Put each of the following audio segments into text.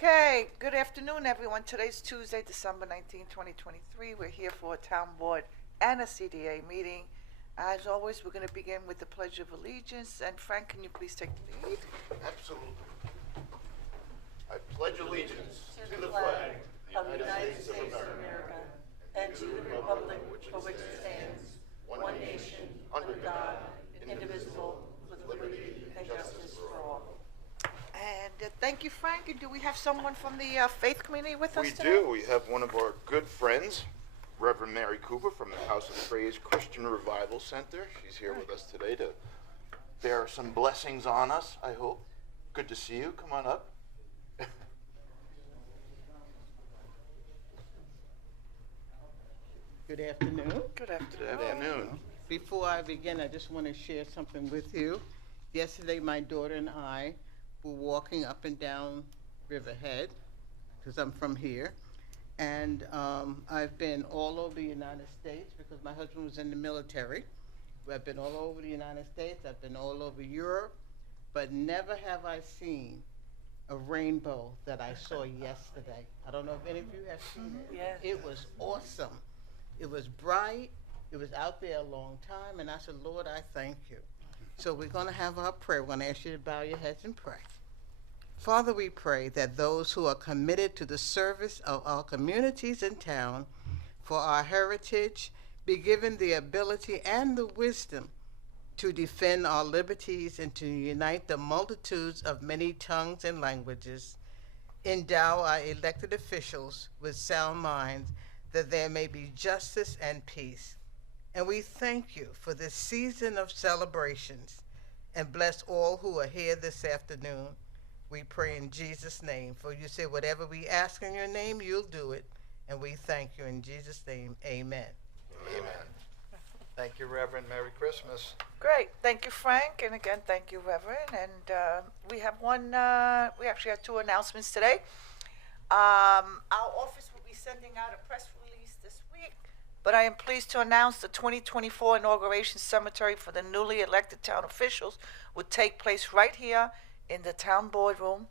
Okay, good afternoon, everyone. Today's Tuesday, December 19, 2023. We're here for a town board and a CDA meeting. As always, we're going to begin with the Pledge of Allegiance. And Frank, can you please take the lead? Absolutely. I pledge allegiance to the flag of the United States of America and to the republic for which it stands, one nation, under God, indivisible, with liberty and justice for all. And thank you, Frank. And do we have someone from the faith community with us We today? do. We have one of our good friends, Reverend Mary Cooper from the House of Praise Christian Revival Center. She's here with us today to bear some blessings on us, I hope. Good to see you. Come on up. Good afternoon. Good afternoon. Good afternoon. Before I begin, I just want to share something with you. Yesterday, my daughter and I were walking up and down Riverhead, because I'm from here, and I've been all over the United States because my husband was in the military. I've been all over the United States. I've been all over Europe, but never have I seen a rainbow that I saw yesterday. I don't know if any of you have seen it. Yes. It was awesome. It was bright. It was out there a long time, and I said, Lord, I thank you. So we're going to have our prayer. We're going to ask you to bow your heads and pray. Father, we pray that those who are committed to the service of our communities and town for our heritage be given the ability and the wisdom to defend our liberties and to unite the multitudes of many tongues and languages. Endow our elected officials with sound minds that there may be justice and peace. And we thank you for this season of celebrations and bless all who are here this afternoon. We pray in Jesus' name. For you say whatever we ask in your name, you'll do it. And we thank you in Jesus' name. Amen. Amen. Thank you, Reverend. Merry Christmas. Great. Thank you, Frank. And again, thank you, Reverend. And we have we actually have two announcements today. Our office will be sending out a press release this week, but I am pleased to announce the 2024 inauguration cemetery for the newly elected town officials will take place right here in the town boardroom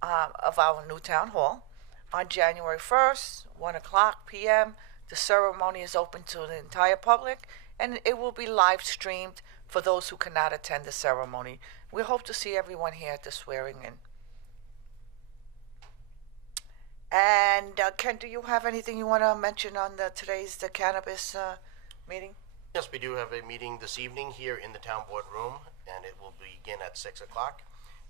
of our new town hall on January 1st, 1 o'clock p.m. The ceremony is open to the entire public, and it will be live streamed for those who cannot attend the ceremony. We hope to see everyone here at the swearing-in. And Ken, do you have anything you want to mention on today's cannabis meeting? Yes, we do have a meeting this evening here in the town board room, and it will begin at 6 o'clock.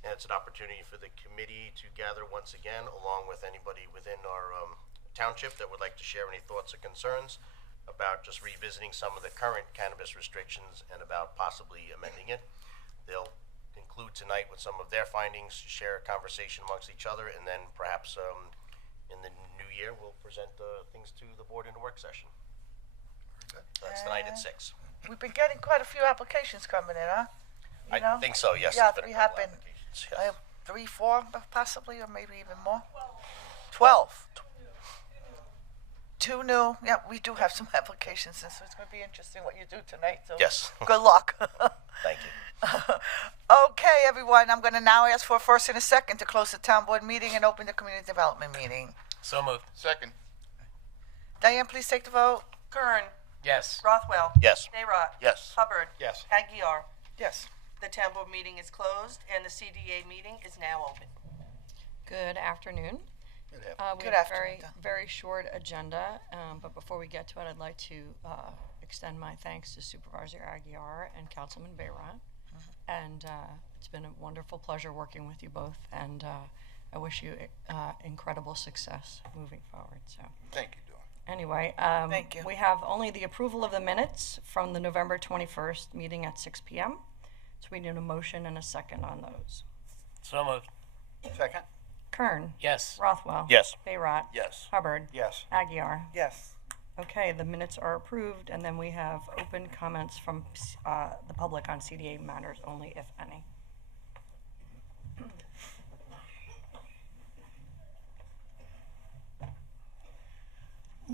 And it's an opportunity for the committee to gather once again, along with anybody within our township that would like to share any thoughts or concerns about just revisiting some of the current cannabis restrictions and about possibly amending it. They'll conclude tonight with some of their findings, share a conversation amongst each other, and then perhaps in the new year we'll present things to the board in a work session. So that's tonight at 6. We've been getting quite a few applications coming in, huh? You know? I think so, yes. Yeah, There's we a have couple been. applications, I yes. have 3, 4 possibly, or maybe even more. 12. 2 new. Yeah, we do have some applications, and so it's going to be interesting what you do tonight. So Yes. good luck. Thank you. Okay, everyone. I'm going to now ask for a first and a second to close the town board meeting and open the community development meeting. So moved. Second. Diane, please take the vote. Kern. Yes. Rothwell. Yes. Bayrock. Yes. Hubbard. Yes. Aguirre. Yes. The town board meeting is closed and the CDA meeting is now open. Good afternoon. We Good have a afternoon, Don. very short agenda, but before we get to it, I'd like to extend my thanks to Supervisor Aguirre and Councilman Bayron. And it's been a wonderful pleasure working with you both, and I wish you incredible success moving forward. So Thank you, Dawn. anyway, Thank you. we have only the approval of the minutes from the November 21st meeting at 6 p.m. So we need a motion and a second on those. So moved. Second. Kern. Yes. Rothwell. Yes. Bayrott. Yes. Hubbard. Yes. Aguirre. Yes. Okay, the minutes are approved, and then we have open comments from the public on CDA matters only, if any.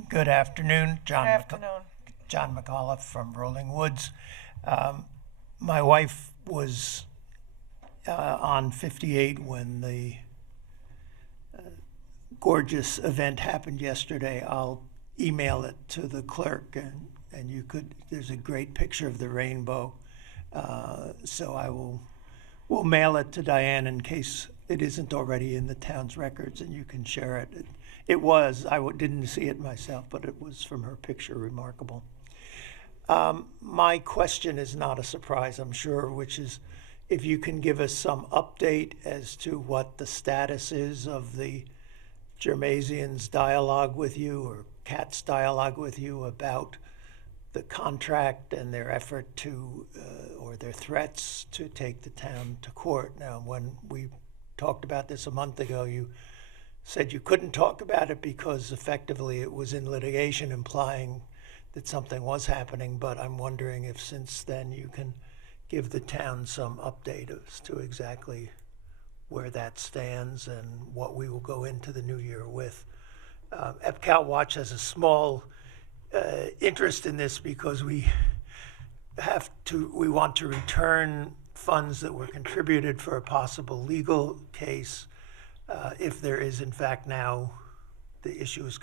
Good afternoon, Good afternoon. John McAuliffe from Rolling Woods. My wife was on 58 when the gorgeous event happened yesterday. I'll email it to the clerk, and you could, there's a great picture of the rainbow. So we'll mail it to Diane in case it isn't already in the town's records, and you can share it. It was, didn't see it myself, but it was from her picture remarkable. My question is not a surprise, I'm sure, which is if you can give us some update as to what the status is of the Germasians' dialogue with you, or CAT's dialogue with you about the contract and their effort to, or their threats to take the town to court. Now, when we talked about this a month ago, you said you couldn't talk about it because effectively it was in litigation, implying that something was happening. But I'm wondering if since then you can give the town some update as to exactly where that stands and what we will go into the new year with. EPCAL Watch has a small interest in this because we want to return funds that were contributed for a possible legal case. If there is, in fact, now the issue is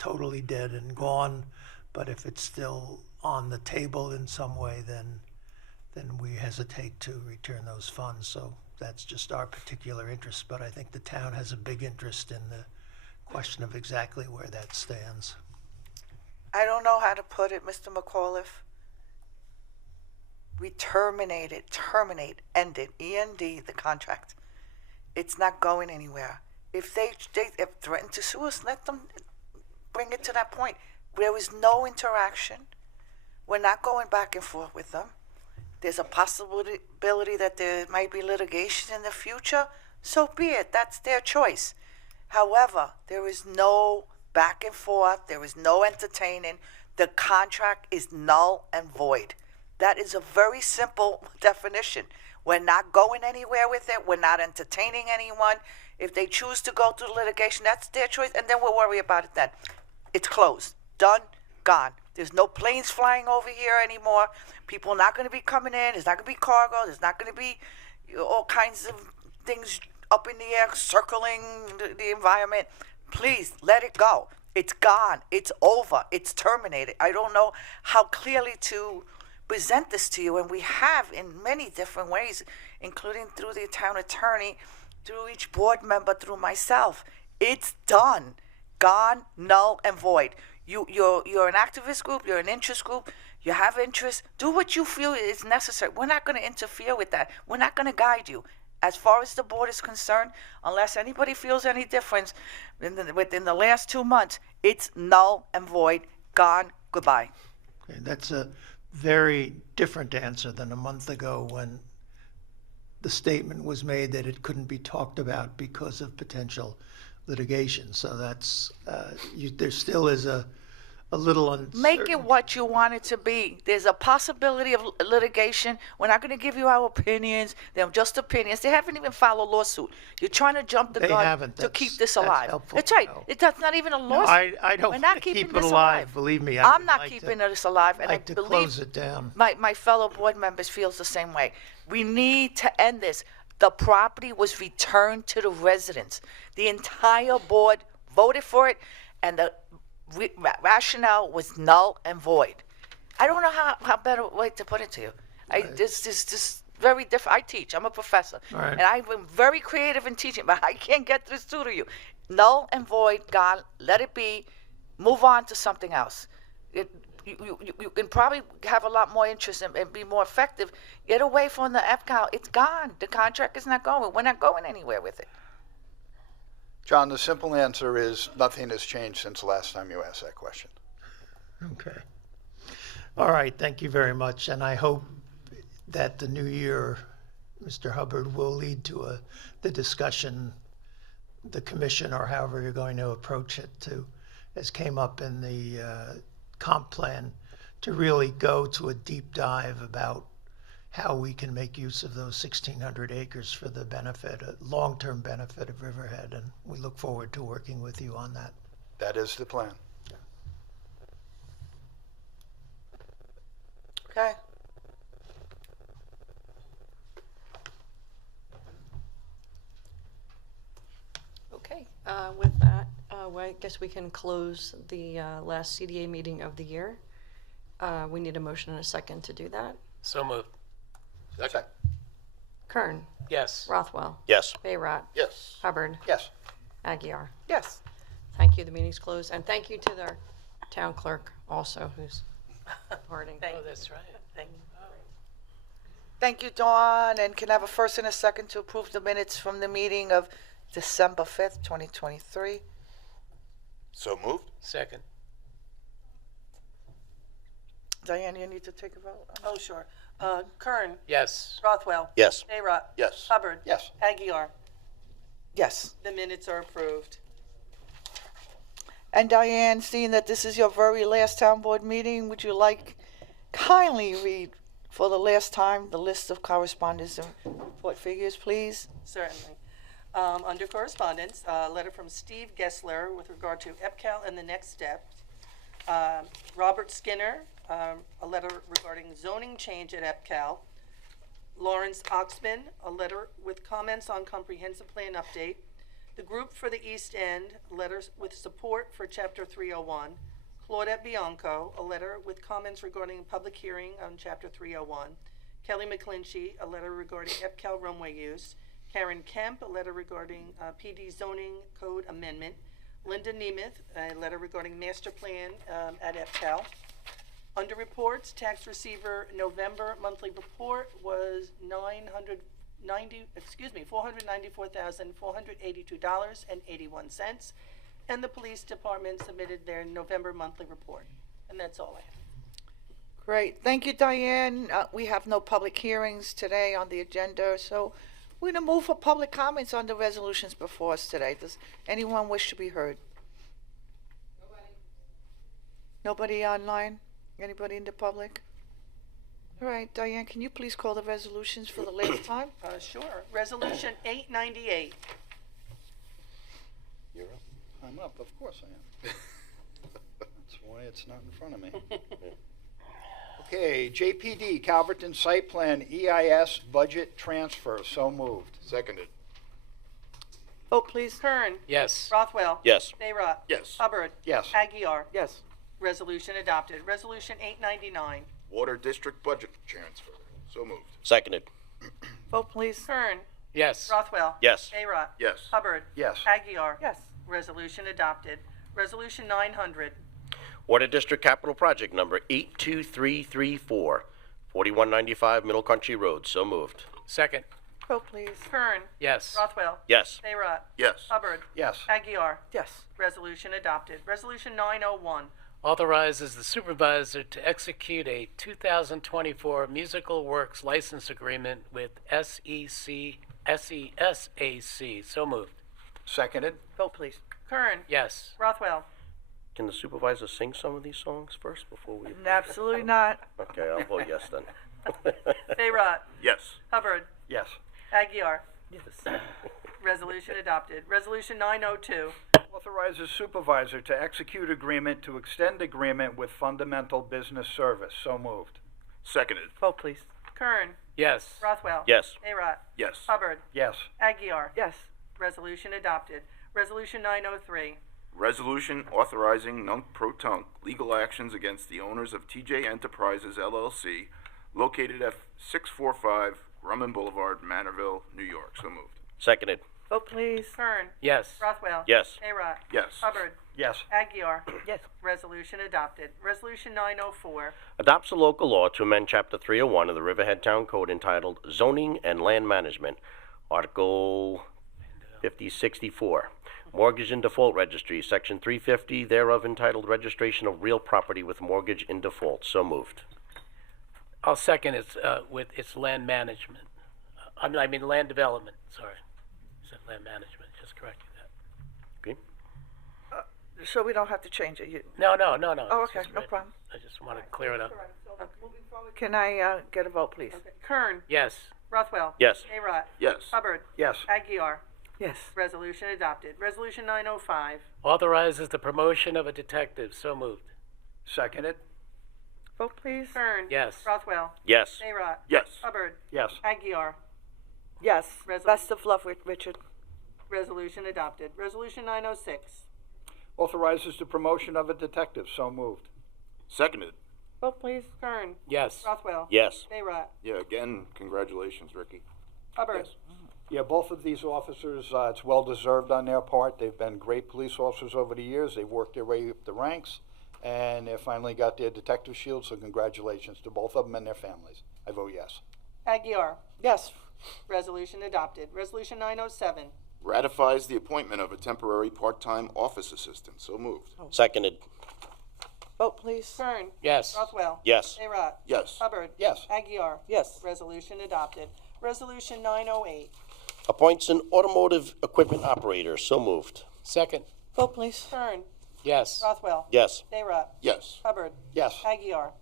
totally dead and gone, but if it's still on the table in some way, then we hesitate to return those funds. So that's just our particular interest, but I think the town has a big interest in the question of exactly where that stands. I don't know how to put it, Mr. McAuliffe. We terminate, end it, END, the contract. It's not going anywhere. If they threaten to sue us, let them bring it to that point. There was no interaction. We're not going back and forth with them. There's a possibility that there might be litigation in the future. So be it. That's their choice. However, there is no back and forth. There is no entertaining. The contract is null and void. That is a very simple definition. We're not going anywhere with it. We're not entertaining anyone. If they choose to go through litigation, that's their choice, and then we'll worry about it then. It's closed. Done. Gone. There's no planes flying over here anymore. People are not going to be coming in. There's not going to be cargo. There's not going to be all kinds of things up in the air circling the environment. Please let it go. It's gone. It's over. It's terminated. I don't know how clearly to present this to you, and we have in many different ways, including through the town attorney, through each board member, through myself. It's done. Gone, null, and void. You're an activist group, you're an interest group, you have interests. Do what you feel is necessary. We're not going to interfere with that. We're not going to guide you. As far as the board is concerned, unless anybody feels any difference within the last 2 months, it's null and void, gone, goodbye. Okay, that's a very different answer than a month ago when the statement was made that it couldn't be talked about because of potential litigation. So that's, there still is a little uncertainty. Make it what you want it to be. There's a possibility of litigation. We're not going to give you our opinions. They're just opinions. They haven't even filed a lawsuit. You're trying to jump the gun to keep this alive. That's right. helpful. That's not even a lawsuit. No, I don't We're want not to keeping keep it this alive. Believe me. I'm not keeping this alive, and like I to believe close it down. My fellow board members feels the same way. We need to end this. The property was returned to the residents. The entire board voted for it, and the rationale was null and void. I don't know how better way to put it to you. This is very different. I teach. I'm a professor. Right. And I've been very creative in teaching, but I can't get this through to you. Null and void, gone. Let it be. Move on to something else. You can probably have a lot more interest and be more effective. Get away from the EPCAL. It's gone. The contract is not going. We're not going anywhere with it. John, the simple answer is nothing has changed since the last time you asked that question. Okay. All right. Thank you very much. And I hope that the new year, Mr. Hubbard, will lead to the discussion, the commission, or however you're going to approach it, to, as came up in the comp plan, to really go to a deep dive about how we can make use of those 1,600 acres for the benefit, long-term benefit of Riverhead. And we look forward to working with you on that. That is the plan. Okay. Okay, with that, I guess we can close the last CDA meeting of the year. We need a motion and a second to do that. So moved. Second. Kern, Yes. Rothwell, Yes. Bayrat, Yes. Hubbard, Yes. Aguirre. Yes. Thank you, the meeting's closed, and thank you to the town clerk also, who's departing. Oh, that's right. Thank you, Dawn, and can I have a first and a second to approve the minutes from the meeting of December 5th, 2023? So moved? Second. Diane, you need to take a vote? Oh, sure. Kern, Yes. Rothwell, Yes. Bayrat, Yes. Hubbard, Yes. Aguirre. Yes. The minutes are approved. And Diane, seeing that this is your very last town board meeting, would you like kindly read for the last time the list of correspondence and report figures, please? Certainly. Under correspondence, a letter from Steve Gessler with regard to EPCAL and the next step. Robert Skinner, a letter regarding zoning change at EPCAL. Lawrence Oxman, a letter with comments on comprehensive plan update. The Group for the East End, letters with support for Chapter 301. Claudette Bianco, a letter with comments regarding a public hearing on Chapter 301. Kelly McClinchy, a letter regarding EPCAL runway use. Karen Kemp, a letter regarding PD zoning code amendment. Linda Nemeth, a letter regarding master plan at EPCAL. Under reports, tax receiver November monthly report was $494,482.81, and the police department submitted their November monthly report. And that's all I have. Great. Thank you, Diane. We have no public hearings today on the agenda, so we're going to move for public comments on the resolutions before us today. Does anyone wish to be heard? Nobody online? Anybody in the public? All right, Diane, can you please call the resolutions for the last time? Sure. Resolution 898. You're up. I'm up, of course I am. That's why it's not in front of me. Okay, JPD, Calverton Site Plan, EIS Budget Transfer, so moved. Seconded. Vote, please. Kern. Yes. Rothwell. Yes. Bayrat. Yes. Hubbard. Yes. Aguirre. Yes. Resolution adopted. Resolution 899. Water District Budget Transfer. So moved. Seconded. Vote, please. Kern. Yes. Rothwell. Yes. Bayrat. Yes. Hubbard. Yes. Aguirre. Yes. Resolution adopted. Resolution 900. Water District Capital Project Number 82334, 4195 Middle Country Road. So moved. Second. Vote, please. Kern. Yes. Rothwell. Yes. Bayrat. Yes. Hubbard. Yes. Aguirre. Yes. Resolution adopted. Resolution 901. Authorizes the supervisor to execute a 2024 Musical Works license agreement with SESAC. So moved. Seconded. Vote, please. Kern. Yes. Rothwell. Can the supervisor sing some of these songs first before we? Absolutely not. Okay, I'll vote yes then. Bayrat. Yes. Hubbard. Yes. Aguirre. Yes. Resolution adopted. Resolution 902. Authorizes supervisor to execute agreement to extend agreement with Fundamental Business Service, so moved. Seconded. Vote, please. Kern. Yes. Rothwell. Yes. Bayrat. Yes. Hubbard. Yes. Aguirre. Yes. Resolution adopted. Resolution 903. Resolution authorizing nunc-pro-tunc legal actions against the owners of TJ Enterprises LLC, located at 645 Grumman Boulevard, Manorville, New York. So moved. Seconded. Vote, please. Kern. Yes. Rothwell. Yes. Bayrat. Yes. Hubbard. Yes. Aguirre. Yes. Resolution adopted. Resolution 904. Adopts a local law to amend Chapter 301 of the Riverhead Town Code entitled Zoning and Land Management, Article 5064. Mortgage in Default Registry, Section 350 thereof entitled Registration of Real Property with Mortgage in Default. So moved. I'll second its with its land management. I mean land development. Sorry, said land management. Just correcting that. Okay. So we don't have to change it. No. Oh, it's okay, just no written. problem. I just want to clear it up. Can I get a vote, please? Kern. Yes. Rothwell. Yes. Bayrat. Yes. Hubbard. Yes. Aguirre. Yes. Resolution adopted. Resolution 905. Authorizes the promotion of a detective. So moved. Seconded. Vote, please. Kern. Yes. Rothwell. Yes. Bayrat. Yes. Hubbard. Yes. Aguirre. Yes. Resolution. Best of luck, Richard. Resolution adopted. Resolution 906. Authorizes the promotion of a detective. So moved. Seconded. Vote please. Kern. Yes. Rothwell. Yes. Bayrock. Yeah, again, congratulations, Ricky. Hubbard. Yeah, both of these officers, it's well-deserved on their part. They've been great police officers over the years. They've worked their way up the ranks, and they finally got their detective shield, so congratulations to both of them and their families. I vote yes. Aguirre. Yes. Resolution adopted. Resolution 907. Ratifies the appointment of a temporary part-time office assistant. So moved. Seconded. Vote, please. Kern. Yes. Rothwell. Yes. Bayrock. Yes. Hubbard. Yes. Aguirre. Yes. Resolution adopted. Resolution 908. Appoints an automotive equipment operator. So moved. Second. Vote, please. Kern. Yes. Rothwell. Yes. Bayrock. Yes. Hubbard. Yes. Aguirre.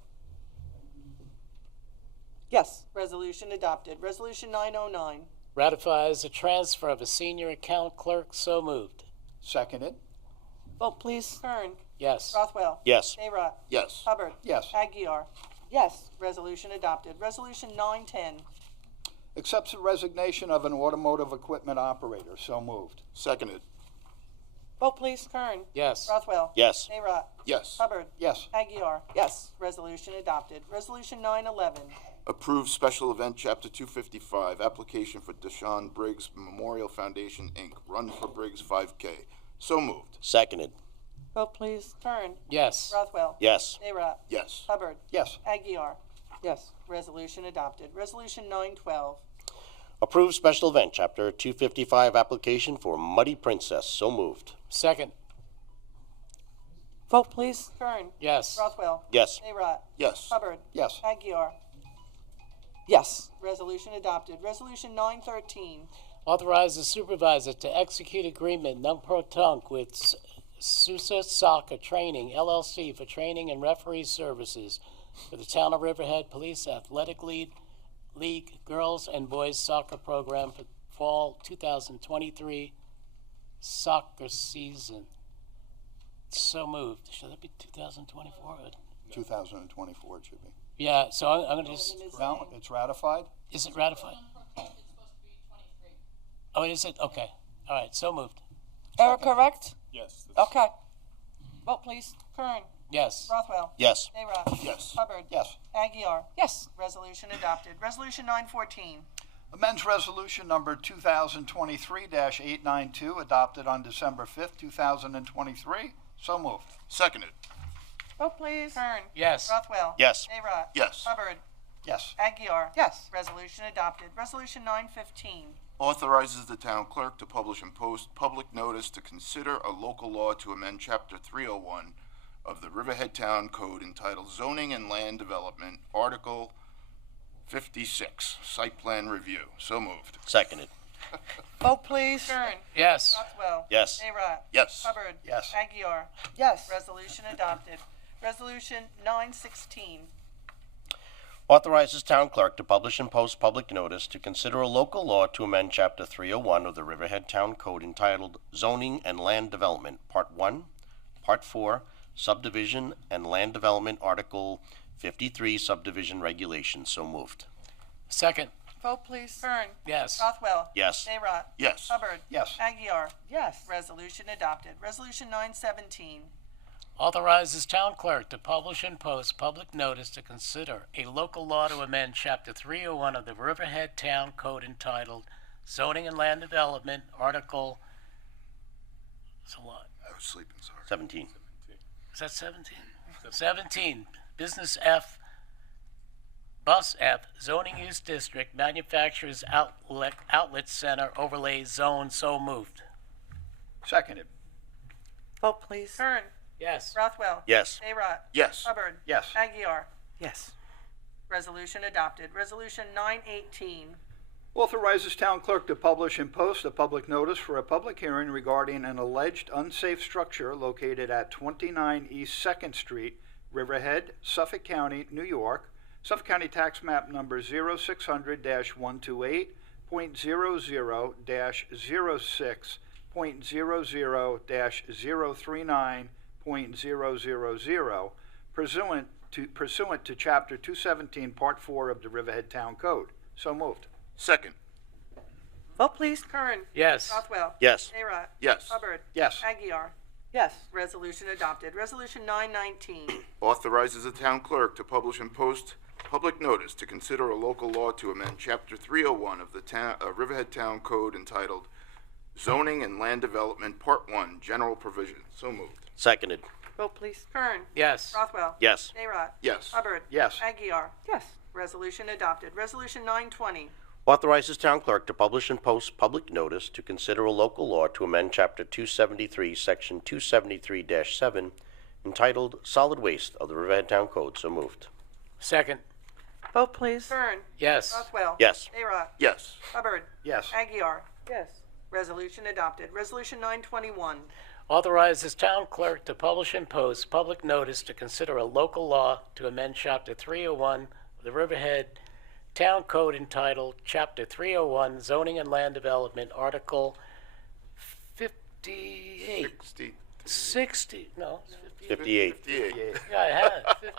Yes. Resolution adopted. Resolution 909. Ratifies the transfer of a senior account clerk. So moved. Seconded. Vote, please. Kern. Yes. Rothwell. Yes. Bayrock. Yes. Hubbard. Yes. Aguirre. Yes. Resolution adopted. Resolution 910. Accepts the resignation of an automotive equipment operator. So moved. Seconded. Vote, please. Kern. Yes. Rothwell. Yes. Bayrock. Yes. Hubbard. Yes. Aguirre. Yes. Resolution adopted. Resolution 911. Approve special event Chapter 255 application for Deshaun Briggs Memorial Foundation, Inc. Run for Briggs 5K. So moved. Seconded. Vote, please. Kern. Yes. Rothwell. Yes. Bayrock. Yes. Hubbard. Yes. Aguirre. Yes. Resolution adopted. Resolution 912. Approve special event Chapter 255 application for Muddy Princess. So moved. Second. Vote, please. Kern. Yes. Rothwell. Yes. Bayrock. Yes. Hubbard. Yes. Aguirre. Yes. Resolution adopted. Resolution 913. Authorize the supervisor to execute agreement non-pro-tunc with Sousa Soccer Training, LLC, for training and referee services for the Town of Riverhead Police Athletic League Girls and Boys Soccer Program for fall 2023 soccer season. So moved. Should that be 2024? 2024 it should be. Yeah, so I'm going to just, No, it's ratified. is it ratified? Oh, is it? Okay. All right, so moved. Error correct? Yes. Okay. Vote, please. Kern. Yes. Rothwell. Yes. Bayrock. Yes. Hubbard. Yes. Aguirre. Yes. Resolution adopted. Resolution 914. Amends resolution number 2023-892 adopted on December 5th, 2023. So moved. Seconded. Vote, please. Kern. Yes. Rothwell. Yes. Bayrock. Yes. Hubbard. Yes. Aguirre. Yes. Resolution adopted. Resolution 915. Authorizes the town clerk to publish and post public notice to consider a local law to amend Chapter 301 of the Riverhead Town Code entitled Zoning and Land Development, Article 56, Site Plan Review. So moved. Seconded. Vote, please. Kern. Yes. Rothwell. Yes. Bayrock. Yes. Hubbard. Yes. Aguirre. Yes. Resolution adopted. Resolution 916. Authorizes town clerk to publish and post public notice to consider a local law to amend Chapter 301 of the Riverhead Town Code entitled Zoning and Land Development, Part 1, Part 4, Subdivision and Land Development, Article 53, Subdivision Regulations. So moved. Second. Vote, please. Kern. Yes. Rothwell. Yes. Bayrock. Yes. Hubbard. Yes. Aguirre. Yes. Resolution adopted. Resolution 917. Authorizes town clerk to publish and post public notice to consider a local law to amend Chapter 301 of the Riverhead Town Code entitled Zoning and Land Development, Article, it's a lot. I was sleeping, sorry. 17. Is that 17? 17. Business F, Bus F, Zoning Use District, Manufacturers Outlet Center Overlay Zone. So moved. Seconded. Vote, please. Kern. Yes. Rothwell. Yes. Bayrock. Yes. Hubbard. Yes. Aguirre. Yes. Resolution adopted. Resolution 918. Authorizes town clerk to publish and post a public notice for a public hearing regarding an alleged unsafe structure located at 29 East 2nd Street, Riverhead, Suffolk County, New York. Suffolk County Tax Map Number 0600-128.00-06.00-039.000, pursuant to Chapter 217, Part 4 of the Riverhead Town Code. So moved. Second. Vote, please. Kern. Yes. Rothwell. Yes. Bayrock. Yes. Hubbard. Yes. Aguirre. Yes. Resolution adopted. Resolution 919. Authorizes the town clerk to publish and post public notice to consider a local law to amend Chapter 301 of the Riverhead Town Code entitled Zoning and Land Development, Part 1, General Provisions. So moved. Seconded. Vote please. Kern. Yes. Rothwell. Yes. Narot. Yes. Hubbard. Yes. Aguiar. Yes. Resolution adopted. Resolution 920. Authorizes town clerk to publish and post public notice to consider a local law to amend Chapter 273, Section 273-7, entitled Solid Waste of the Riverhead Town Code. So moved. Second. Vote, please. Kern. Yes. Rothwell. Yes. Narot. Yes. Hubbard. Yes. Aguiar. Yes. Resolution adopted. Resolution 921. Authorizes town clerk to publish and post public notice to consider a local law to amend Chapter 301 of the Riverhead Town Code entitled Chapter 301 Zoning and Land Development, Article 58. 60, no, it's 58. 58. yeah, I had it,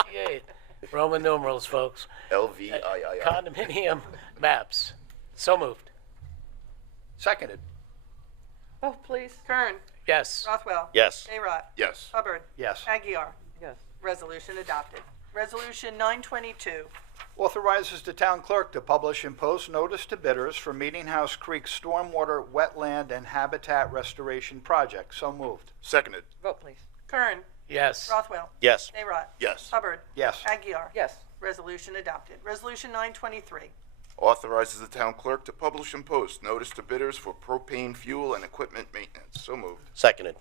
58. Roman numerals, folks. LVII. Condominium maps. So moved. Seconded. Vote please. Kern. Yes. Rothwell. Yes. Narot. Yes. Hubbard. Yes. Aguiar. Yes. Resolution adopted. Resolution 922. Authorizes the town clerk to publish and post notice to bidders for Meeting House Creek Stormwater, Wetland, and Habitat Restoration Project. So moved. Seconded. Vote, please. Kern. Yes. Rothwell. Yes. Narot. Yes. Hubbard. Yes. Aguiar. Yes. Resolution adopted. Resolution 923. Authorizes the town clerk to publish and post notice to bidders for propane fuel and equipment maintenance. So moved. Seconded.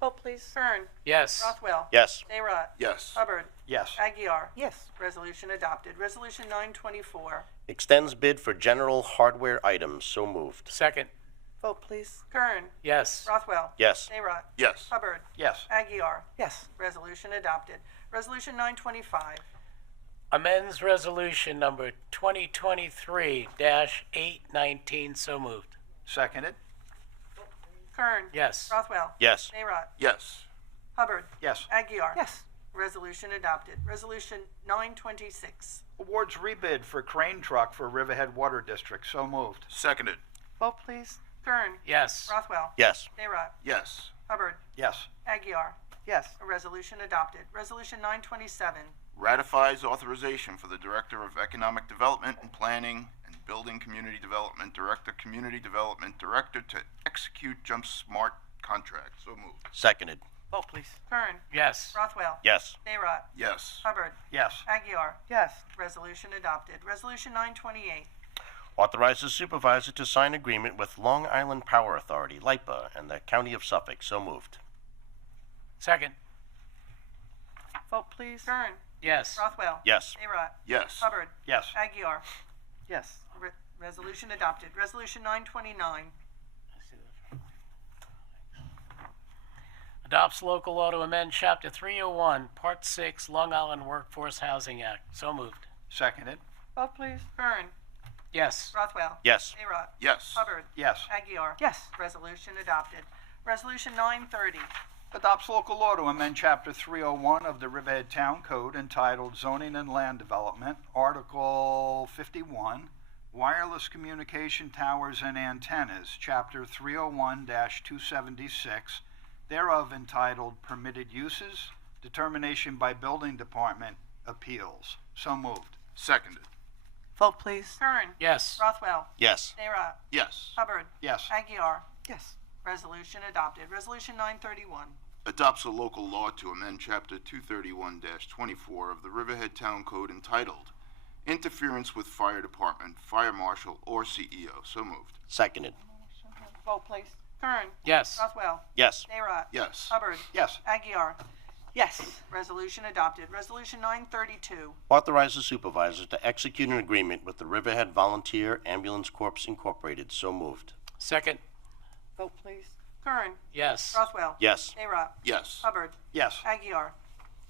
Vote please. Kern. Yes. Rothwell. Yes. Narot. Yes. Hubbard. Yes. Aguiar. Yes. Resolution adopted. Resolution 924. Extends bid for general hardware items. So moved. Second. Vote, please. Kern. Yes. Rothwell. Yes. Narot. Yes. Hubbard. Yes. Aguiar. Yes. Resolution adopted. Resolution 925. Amends resolution number 2023-819. So moved. Seconded. Kern. Yes. Rothwell. Yes. Narot. Yes. Hubbard. Yes. Aguiar. Yes. Resolution adopted. Resolution 926. Awards rebid for crane truck for Riverhead Water District. So moved. Seconded. Vote, please. Kern. Yes. Rothwell. Yes. Narot. Yes. Hubbard. Yes. Aguiar. Yes. Resolution adopted. Resolution 927. Ratifies authorization for the Director of Economic Development and Planning and Building Community Development, Community Development Director to execute Jump Smart contract. So moved. Seconded. Vote, please. Kern. Yes. Rothwell. Yes. Narot. Yes. Hubbard. Yes. Aguiar. Yes. Resolution adopted. Resolution 928. Authorizes supervisor to sign agreement with Long Island Power Authority, LIPA, and the County of Suffolk. So moved. Second. Vote, please. Kern. Yes. Rothwell. Yes. Narot. Yes. Hubbard. Yes. Aguiar. Yes. Resolution adopted. Resolution 929. Adopts local law to amend Chapter 301, Part 6, Long Island Workforce Housing Act. So moved. Seconded. Vote, please. Kern. Yes. Rothwell. Yes. Narot. Yes. Hubbard. Yes. Aguiar. Yes. Resolution adopted. Resolution 930. Adopts local law to amend Chapter 301 of the Riverhead Town Code entitled Zoning and Land Development, Article 51, Wireless Communication Towers and Antennas, Chapter 301-276, thereof entitled Permitted Uses, Determination by Building Department, Appeals. So moved. Seconded. Vote, please. Kern. Yes. Rothwell. Yes. Narot. Yes. Hubbard. Yes. Aguiar. Yes. Resolution adopted. Resolution 931. Adopts a local law to amend Chapter 231-24 of the Riverhead Town Code entitled Interference with Fire Department, Fire Marshal, or CEO. So moved. Seconded. Vote, please. Kern. Yes. Rothwell. Yes. Narot. Yes. Hubbard. Yes. Aguiar. Yes. Resolution adopted. Resolution 932. Authorizes supervisor to execute an agreement with the Riverhead Volunteer Ambulance Corps Incorporated. So moved. Second. Vote, please. Kern. Yes. Rothwell. Yes. Narot. Yes. Hubbard. Yes. Aguiar.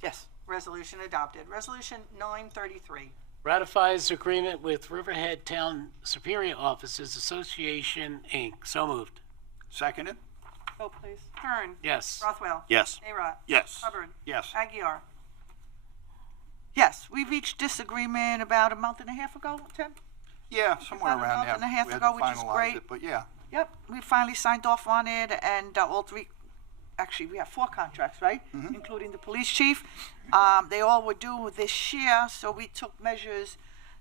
Yes. Resolution adopted. Resolution 933. Ratifies agreement with Riverhead Town Superior Officers Association, Inc. So moved. Seconded. Vote, please. Kern. Yes. Rothwell. Yes. Narot. Yes. Hubbard. Yes. Aguiar. Yes. We reached disagreement about a month and a half ago, Tim? Yeah, somewhere About a around month there. and a half We had ago, to which is finalize great. it, but yeah. Yep. We finally signed off on it, and all three actually, we have 4 contracts, right? Including the police chief. They all were due this year, so we took measures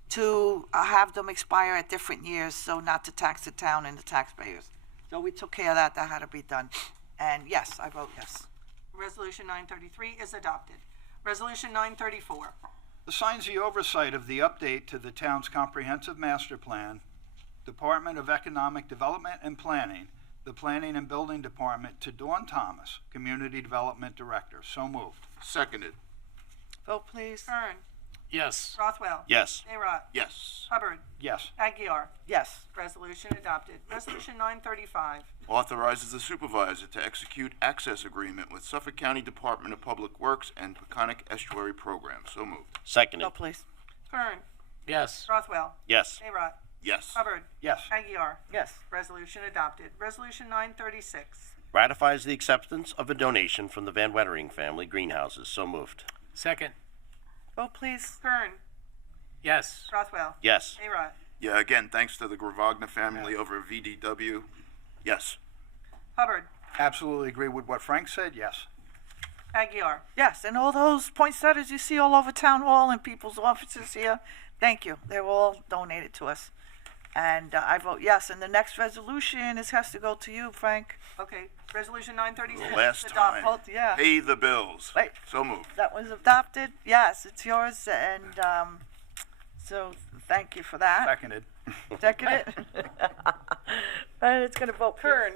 to have them expire at different years, so not to tax the town and the taxpayers. So we took care of that. That had to be done. And yes, I vote yes. Resolution 933 is adopted. Resolution 934. Assigns the oversight of the update to the town's comprehensive master plan, Department of Economic Development and Planning, the Planning and Building Department, to Dawn Thomas, Community Development Director. So moved. Seconded. Vote, please. Kern. Yes. Rothwell. Yes. Ayrat. Yes. Hubbard. Yes. Aguirre. Yes. Resolution adopted. Resolution 935. Authorizes the supervisor to execute access agreement with Suffolk County Department of Public Works and Peconic Estuary Program. So moved. Seconded. Vote, please. Kern. Yes. Rothwell. Yes. Ayrat. Yes. Hubbard. Yes. Aguirre. Yes. Resolution adopted. Resolution 936. Ratifies the acceptance of a donation from the Van Wettering family greenhouses. So moved. Second. Vote, please. Kern. Yes. Rothwell. Yes. Ayrat. Yeah, again, thanks to the Gravagna family over at VDW. Yes. Hubbard. Absolutely agree with what Frank said. Yes. Aguirre. Yes, and all those poinsettias you see all over town hall and people's offices here, thank you. They were all donated to us. And I vote yes. And the next resolution has to go to you, Frank. Okay. Resolution 936. The last Adopt. time. Both, yeah. Pay the bills. Wait. So moved. That was adopted. Yes, it's yours. And so thank you for that. Seconded. Second it. And it's going to vote. Kern.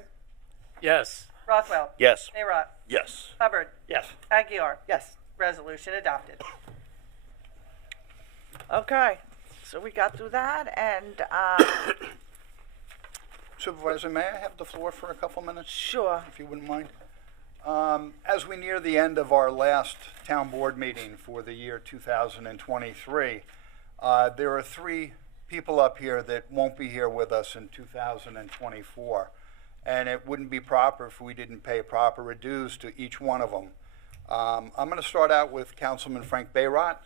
Yes. Rothwell. Yes. Ayrat. Yes. Hubbard. Yes. Aguirre. Yes. Resolution adopted. Okay. So we got through that. And Supervisor, may I have the floor for a couple minutes? sure. If you wouldn't mind. As we near the end of our last town board meeting for the year 2023, there are 3 people up here that won't be here with us in 2024. And it wouldn't be proper if we didn't pay proper dues to each one of them. I'm going to start out with Councilman Frank Bayrat.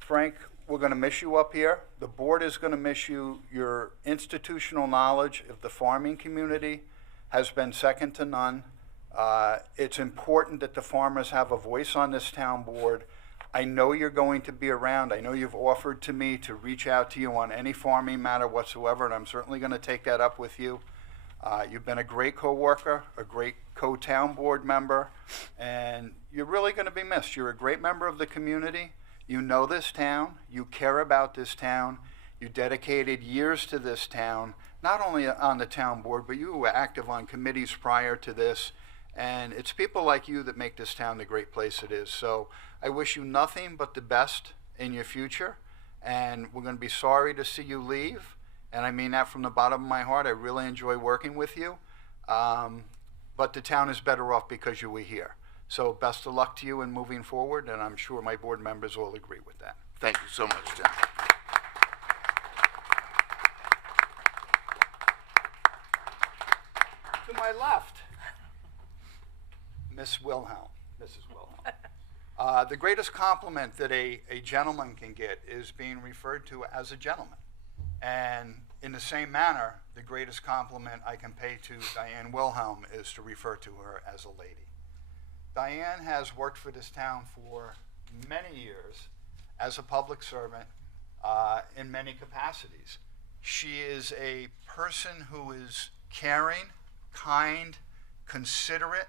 Frank, we're going to miss you up here. The board is going to miss you. Your institutional knowledge of the farming community has been second to none. It's important that the farmers have a voice on this town board. I know you're going to be around. I know you've offered to me to reach out to you on any farming matter whatsoever, and I'm certainly going to take that up with you. You've been a great co-worker, a great co-town board member, and you're really going to be missed. You're a great member of the community. You know this town. You care about this town. You dedicated years to this town, not only on the town board, but you were active on committees prior to this. And it's people like you that make this town the great place it is. So I wish you nothing but the best in your future. And we're going to be sorry to see you leave. And I mean that from the bottom of my heart. I really enjoy working with you. But the town is better off because you were here. So best of luck to you in moving forward. And I'm sure my board members will agree with that. Thank you so much, Tim. To my left, Miss Wilhelm, Mrs. Wilhelm. The greatest compliment that a gentleman can get is being referred to as a gentleman. And in the same manner, the greatest compliment I can pay to Diane Wilhelm is to refer to her as a lady. Diane has worked for this town for many years as a public servant in many capacities. She is a person who is caring, kind, considerate.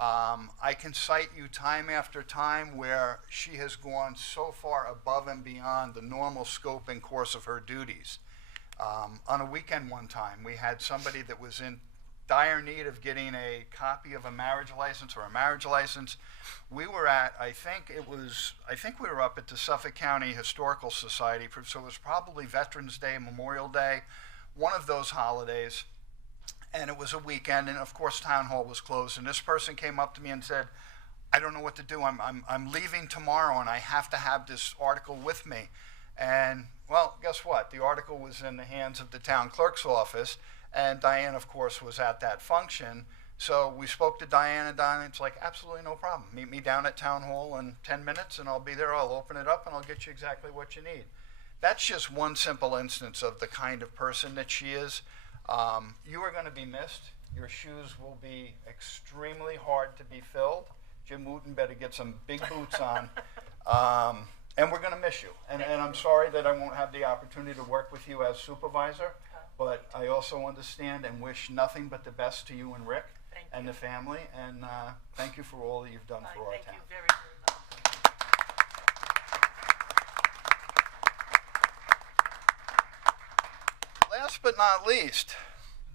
I can cite you time after time where she has gone so far above and beyond the normal scope and course of her duties. On a weekend one time, we had somebody that was in dire need of getting a copy of a marriage license or a marriage license. We were at, I think we were up at the Suffolk County Historical Society, so it was probably Veterans Day, Memorial Day, one of those holidays. And it was a weekend, and of course town hall was closed. And this person came up to me and said, "I don't know what to do. I'm leaving tomorrow, and I have to have this article with me." And well, guess what? The article was in the hands of the town clerk's office, and Diane, of course, was at that function. So we spoke to Diane, and Diane's like, "Absolutely no problem. Meet me down at town hall in 10 minutes, and I'll be there. I'll open it up, and I'll get you exactly what you need." That's just one simple instance of the kind of person that she is. You are going to be missed. Your shoes will be extremely hard to be filled. Jim Wooten better get some big boots on. And we're going to miss you. And I'm sorry that I won't have the opportunity to work with you as supervisor, but I also understand and wish nothing but the best to you and Rick and the family. And thank you for all that you've done for our town. Thank you very, very much. Last but not least,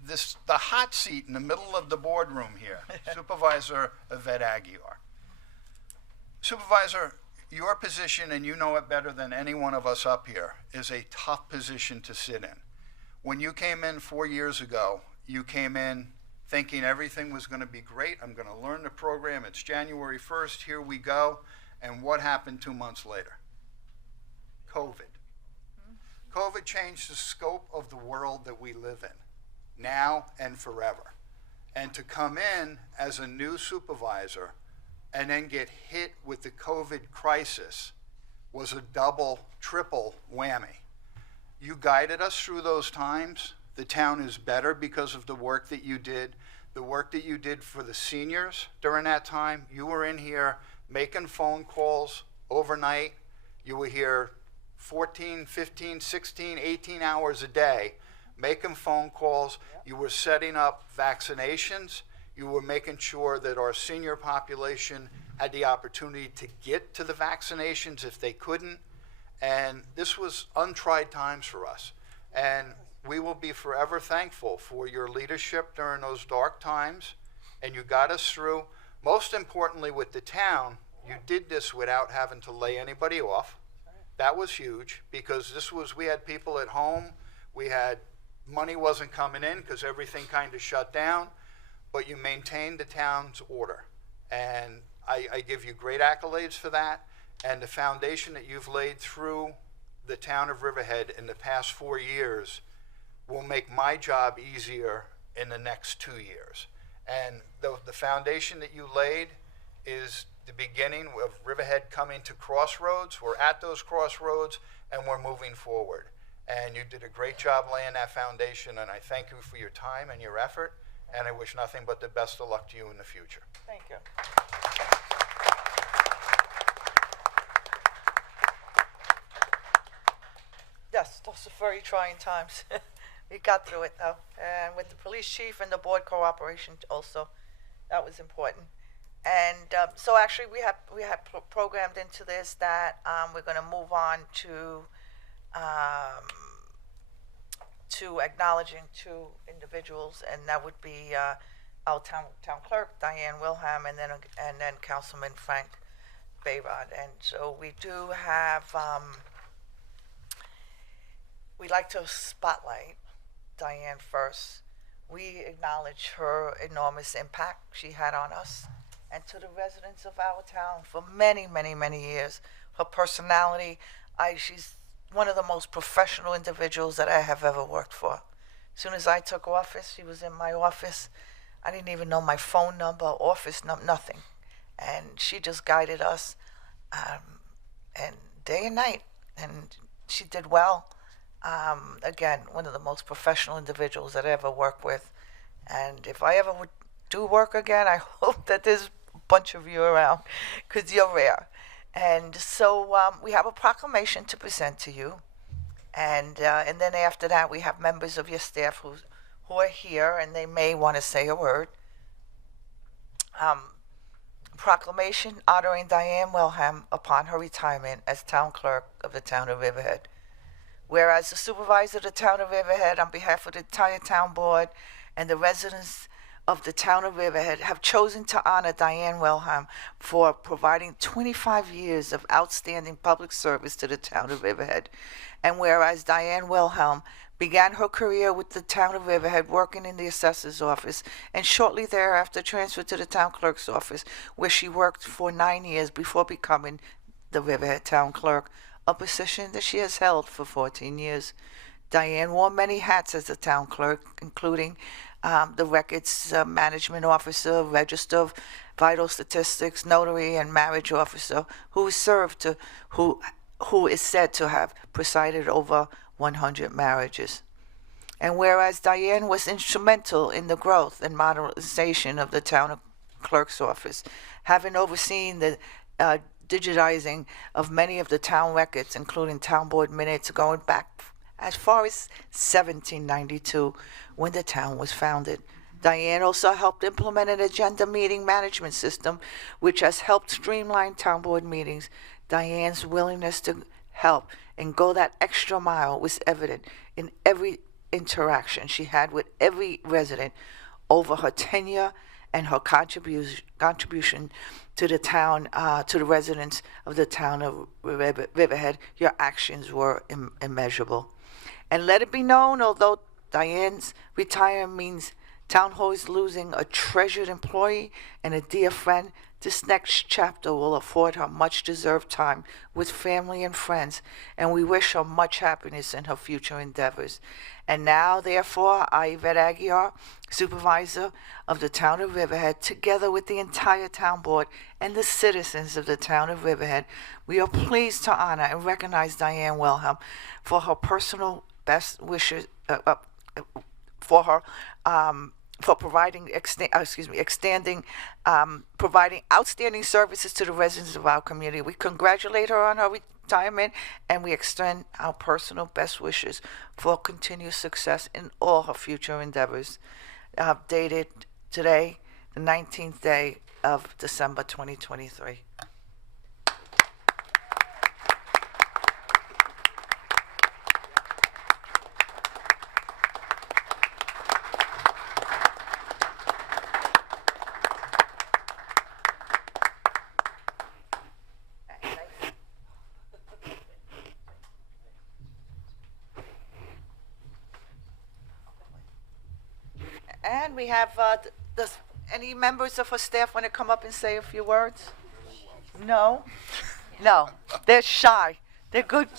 the hot seat in the middle of the boardroom here, Supervisor Yvette Aguiar. Supervisor, your position, and you know it better than any one of us up here, is a tough position to sit in. When you came in 4 years ago, you came in thinking everything was going to be great. I'm going to learn the program. It's January 1st. Here we go. And what happened 2 months later? COVID. COVID changed the scope of the world that we live in, now and forever. And to come in as a new supervisor and then get hit with the COVID crisis was a double, triple whammy. You guided us through those times. The town is better because of the work that you did, the work that you did for the seniors during that time. You were in here making phone calls overnight. You were here 14, 15, 16, 18 hours a day, making phone calls. You were setting up vaccinations. You were making sure that our senior population had the opportunity to get to the vaccinations if they couldn't. And this was untried times for us. And we will be forever thankful for your leadership during those dark times. And you got us through. Most importantly, with the town, you did this without having to lay anybody off. That was huge because we had people at home. We had, money wasn't coming in because everything kind of shut down, but you maintained the town's order. And I give you great accolades for that. And the foundation that you've laid through the town of Riverhead in the past 4 years will make my job easier in the next 2 years. And the foundation that you laid is the beginning of Riverhead coming to crossroads. We're at those crossroads and we're moving forward. And you did a great job laying that foundation, and I thank you for your time and your effort, and I wish nothing but the best of luck to you in the future. Thank you. Yes, those are very trying times. We got through it though, and with the police chief and the board cooperation also, that was important. And so actually we had programmed into this that we're going to move on to acknowledging two individuals, and that would be our town clerk Diane Wilhelm, and then Councilman Frank Bayrod. And so we do have. We'd like to spotlight Diane first. We acknowledge her enormous impact she had on us and to the residents of our town for many, many, many years. Her personality, she's one of the most professional individuals that I have ever worked for. As soon as I took office, she was in my office. I didn't even know my phone number, office number, nothing. And she just guided us, and day and night, and she did well. Again, one of the most professional individuals that I ever worked with. And if I ever would do work again, I hope that there's a bunch of you around, because you're rare. And so we have a proclamation to present to you. And then after that, we have members of your staff who are here, and they may want to say a word. Proclamation honoring Diane Wilhelm upon her retirement as town clerk of the town of Riverhead. Whereas the supervisor of the town of Riverhead, on behalf of the entire town board and the residents of the town of Riverhead, have chosen to honor Diane Wilhelm for providing 25 years of outstanding public service to the town of Riverhead. And whereas Diane Wilhelm began her career with the town of Riverhead working in the assessor's office, and shortly thereafter transferred to the town clerk's office, where she worked for 9 years before becoming the Riverhead town clerk, a position that she has held for 14 years. Diane wore many hats as a town clerk, including the records management officer, register of vital statistics, notary, and marriage officer, who is said to have presided over 100 marriages. And whereas Diane was instrumental in the growth and modernization of the town clerk's office, having overseen the digitizing of many of the town records, including town board minutes going back as far as 1792, when the town was founded. Diane also helped implement an agenda meeting management system, which has helped streamline town board meetings. Diane's willingness to help and go that extra mile was evident in every interaction she had with every resident over her tenure, and her contribution to the town, to the residents of the town of Riverhead. Your actions were immeasurable. And let it be known, although Diane's retirement means Town Hall is losing a treasured employee and a dear friend, this next chapter will afford her much-deserved time with family and friends, and we wish her much happiness in her future endeavors. And now, therefore, I, Yvette Aguiar, Supervisor of the Town of Riverhead, together with the entire Town Board and the citizens of the Town of Riverhead, we are pleased to honor and recognize Diane Wilhelm for her personal best wishes, for providing providing outstanding services to the residents of our community. We congratulate her on her retirement, and we extend our personal best wishes for continued success in all her future endeavors. Dated today, the 19th day of December 2023. And we have any members of her staff want to come up and say a few words? No? No. They're shy. They're good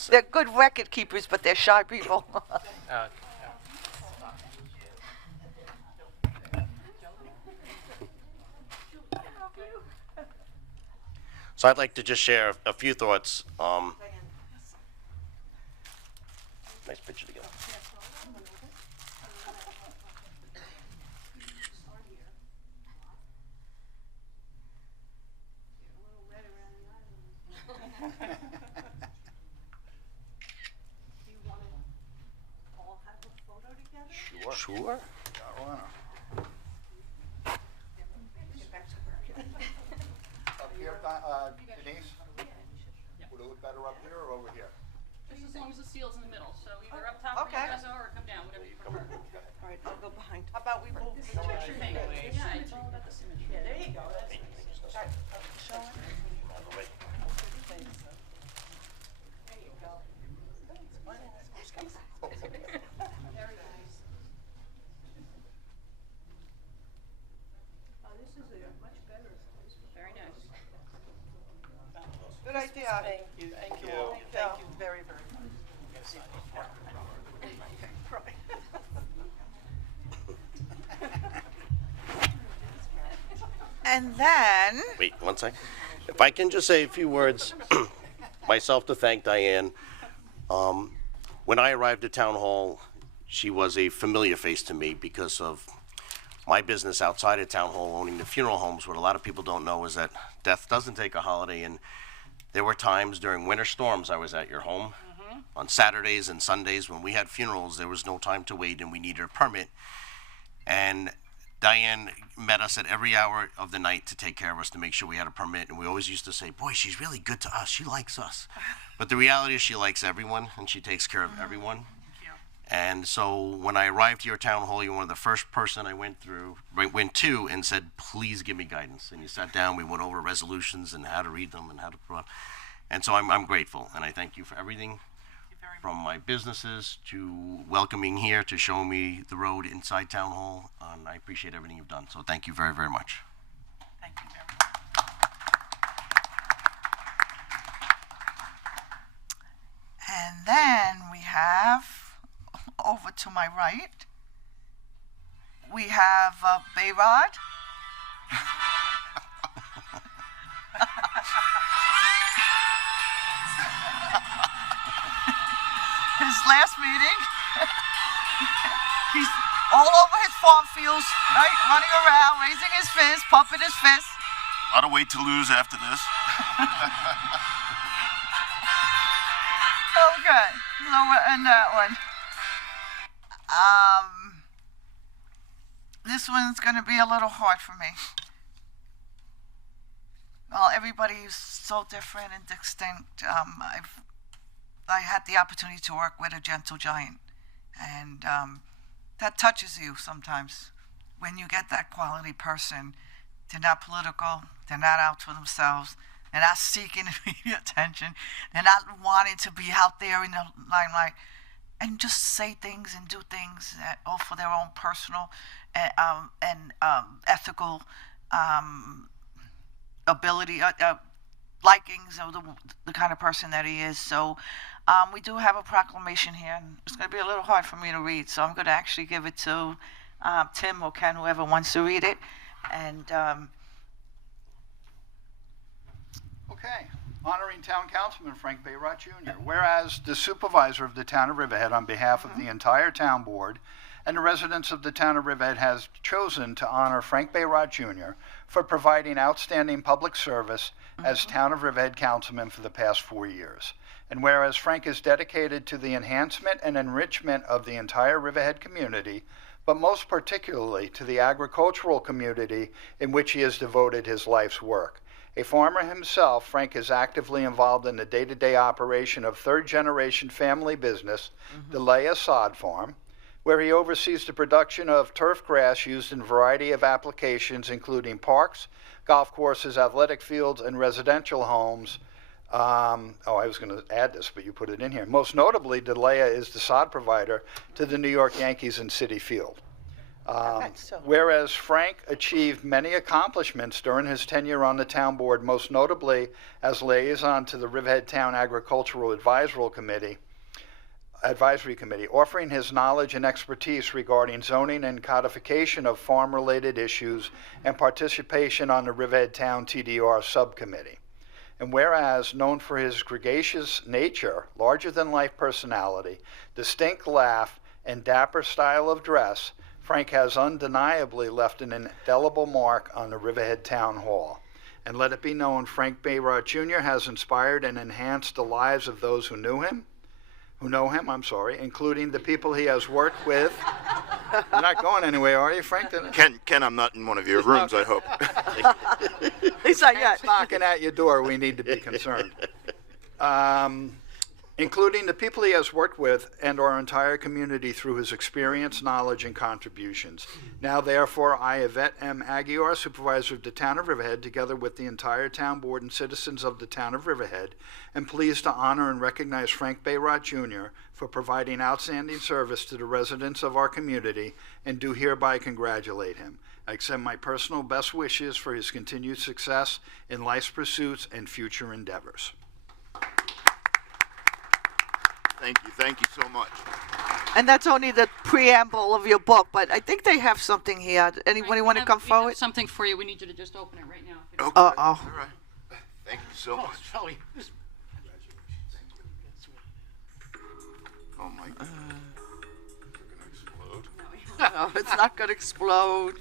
record keepers, but they're shy people. So I'd like to just share a few thoughts. Nice picture together. Sure. Up here, Denise? Would it look better up here or over here? Just as long as the seal's in the middle, so either up top where you guys are or come down, whatever you prefer. All right, I'll go behind. How about we move the chair? Yeah, it's all about the symmetry. Yeah, there you go. Very nice. Good idea. Thank you. Thank you all. Thank you very, very much. And then, Wait, one sec. If I can just say a few words, myself to thank Diane. When I arrived at Town Hall, she was a familiar face to me because of my business outside of Town Hall, owning the funeral homes. What a lot of people don't know is that death doesn't take a holiday, and there were times during winter storms I was at your home. On Saturdays and Sundays when we had funerals, there was no time to wait, and we needed a permit. And Diane met us at every hour of the night to take care of us, to make sure we had a permit. And we always used to say, boy, she's really good to us. She likes us. But the reality is she likes everyone, and she takes care of everyone. And so when I arrived here at Town Hall, you were one of the first person I went to and said, please give me guidance. And you sat down, we went over resolutions and how to read them and how to put on. And so I'm grateful, and I thank you for everything, from my businesses to welcoming here, to showing me the road inside Town Hall. I appreciate everything you've done, so thank you very, very much. Thank you very much. and then we have, over to my right, we have Bayrod. His last meeting. He's all over his farm fields, right? Running around, raising his fist, pumping his fist. A lot of weight to lose after this. Okay, so we're in that one. This one's gonna be a little hard for me. Well, everybody's so different and distinct. I had the opportunity to work with a gentle giant, and that touches you sometimes when you get that quality person. They're not political. They're not out for themselves. They're not seeking immediate attention. They're not wanting to be out there in the limelight, and just say things and do things that all for their own personal and ethical ability, likings of the kind of person that he is. So we do have a proclamation here, and it's going to be a little hard for me to read, so I'm going to actually give it to Tim or Ken, whoever wants to read it. And Okay. Honoring Town Councilman Frank Bayrott Jr. Whereas the supervisor of the town of Riverhead, on behalf of the entire town board and the residents of the town of Riverhead, has chosen to honor Frank Bayrott Jr. for providing outstanding public service as town of Riverhead councilman for the past 4 years. And whereas Frank is dedicated to the enhancement and enrichment of the entire Riverhead community, but most particularly to the agricultural community in which he has devoted his life's work. A farmer himself, Frank is actively involved in the day-to-day operation of third-generation family business, DeLea Sod Farm, where he oversees the production of turf grass used in a variety of applications, including parks, golf courses, athletic fields, and residential homes. I was going to add this, but you put it in here. Most notably, DeLea is the sod provider to the New York Yankees in Citi Field. Whereas Frank achieved many accomplishments during his tenure on the town board, most notably as liaison to the Riverhead Town Agricultural Advisory Committee, offering his knowledge and expertise regarding zoning and codification of farm-related issues and participation on the Riverhead Town TDR subcommittee. And whereas known for his gregarious nature, larger-than-life personality, distinct laugh, and dapper style of dress, Frank has undeniably left an indelible mark on the Riverhead Town Hall. And let it be known, Frank Bayrott Jr. has inspired and enhanced the lives of those who know him, including the people he has worked with. You're not going anywhere, are you, Frank? Ken, I'm not in one of your rooms, I hope. He's not yet. Frank's knocking at your door. We need to be concerned. Including the people he has worked with and our entire community through his experience, knowledge, and contributions. Now, therefore, I, Yvette M. Aguiar, supervisor of the town of Riverhead, together with the entire town board and citizens of the town of Riverhead, am pleased to honor and recognize Frank Bayrott Jr. for providing outstanding service to the residents of our community and do hereby congratulate him. I extend my personal best wishes for his continued success in life's pursuits and future endeavors. Thank you so much. And that's only the preamble of your book, but I think they have something here. Anybody want to come We forward? have something for you. We need you to just open it right now. if you Okay. Uh-oh. All right. Thank you so much. Oh my God. It's gonna explode. No, it's not going to explode.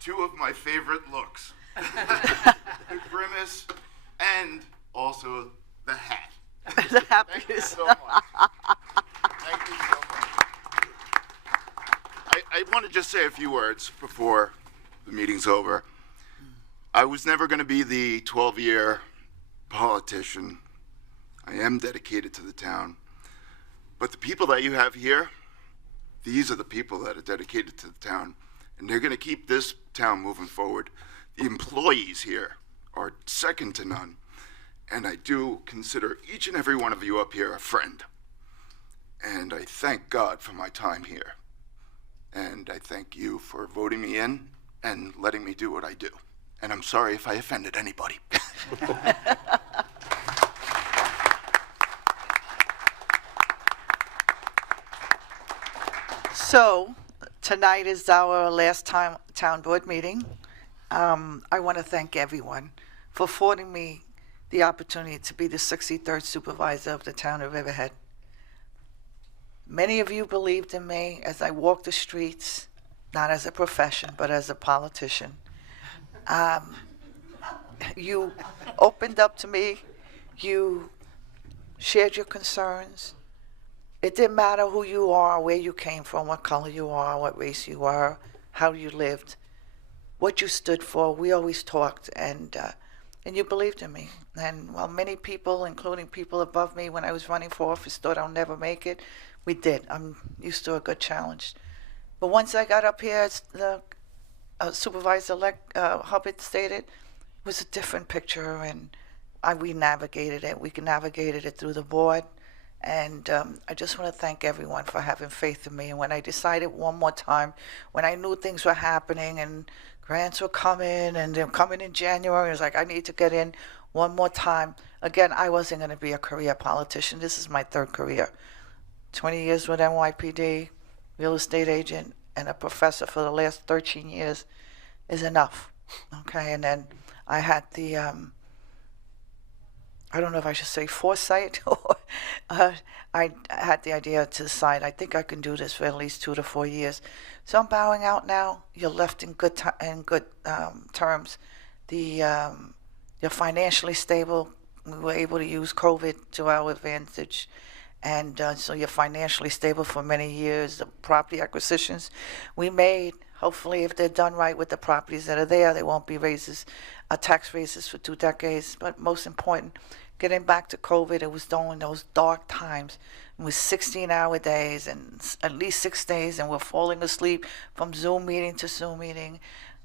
Two of my favorite looks. The grimace and also the hat. The Thank you happiness. so much. Thank you so much. I want to just say a few words before the meeting's over. I was never going to be the 12-year politician. I am dedicated to the town. But the people that you have here, these are the people that are dedicated to the town. And they're going to keep this town moving forward. The employees here are second to none. And I do consider each and every one of you up here a friend. And I thank God for my time here. And I thank you for voting me in and letting me do what I do. And I'm sorry if I offended anybody. So, tonight is our last town board meeting. I want to thank everyone for affording me the opportunity to be the 63rd supervisor of the town of Riverhead. Many of you believed in me as I walked the streets, not as a profession, but as a politician. You opened up to me. You shared your concerns. It didn't matter who you are, where you came from, what color you are, what race you are, how you lived, what you stood for. We always talked, and you believed in me. And while many people, including people above me when I was running for office, thought I'll never make it, we did. I'm used to a good challenge. But once I got up here, as the Supervisor-elect Hubbard stated, it was a different picture, and we navigated it. We navigated it through the board. And I just want to thank everyone for having faith in me. And when I decided one more time, when I knew things were happening and grants were coming and they're coming in January, I was like, I need to get in one more time. Again, I wasn't going to be a career politician. This is my third career. 20 years with NYPD, real estate agent, and a professor for the last 13 years is enough. Okay, and then I had the I don't know if I should say foresight, or I had the idea to decide I think I can do this for at least 2 to 4 years. So I'm bowing out now. You're left in good terms. You're financially stable. We were able to use COVID to our advantage, and so you're financially stable for many years. The property acquisitions we made, hopefully, if they're done right with the properties that are there, there won't be tax raises for 2 decades. But most important, getting back to COVID, it was during those dark times. It was 16-hour days and at least 6 days, and we're falling asleep from Zoom meeting to Zoom meeting.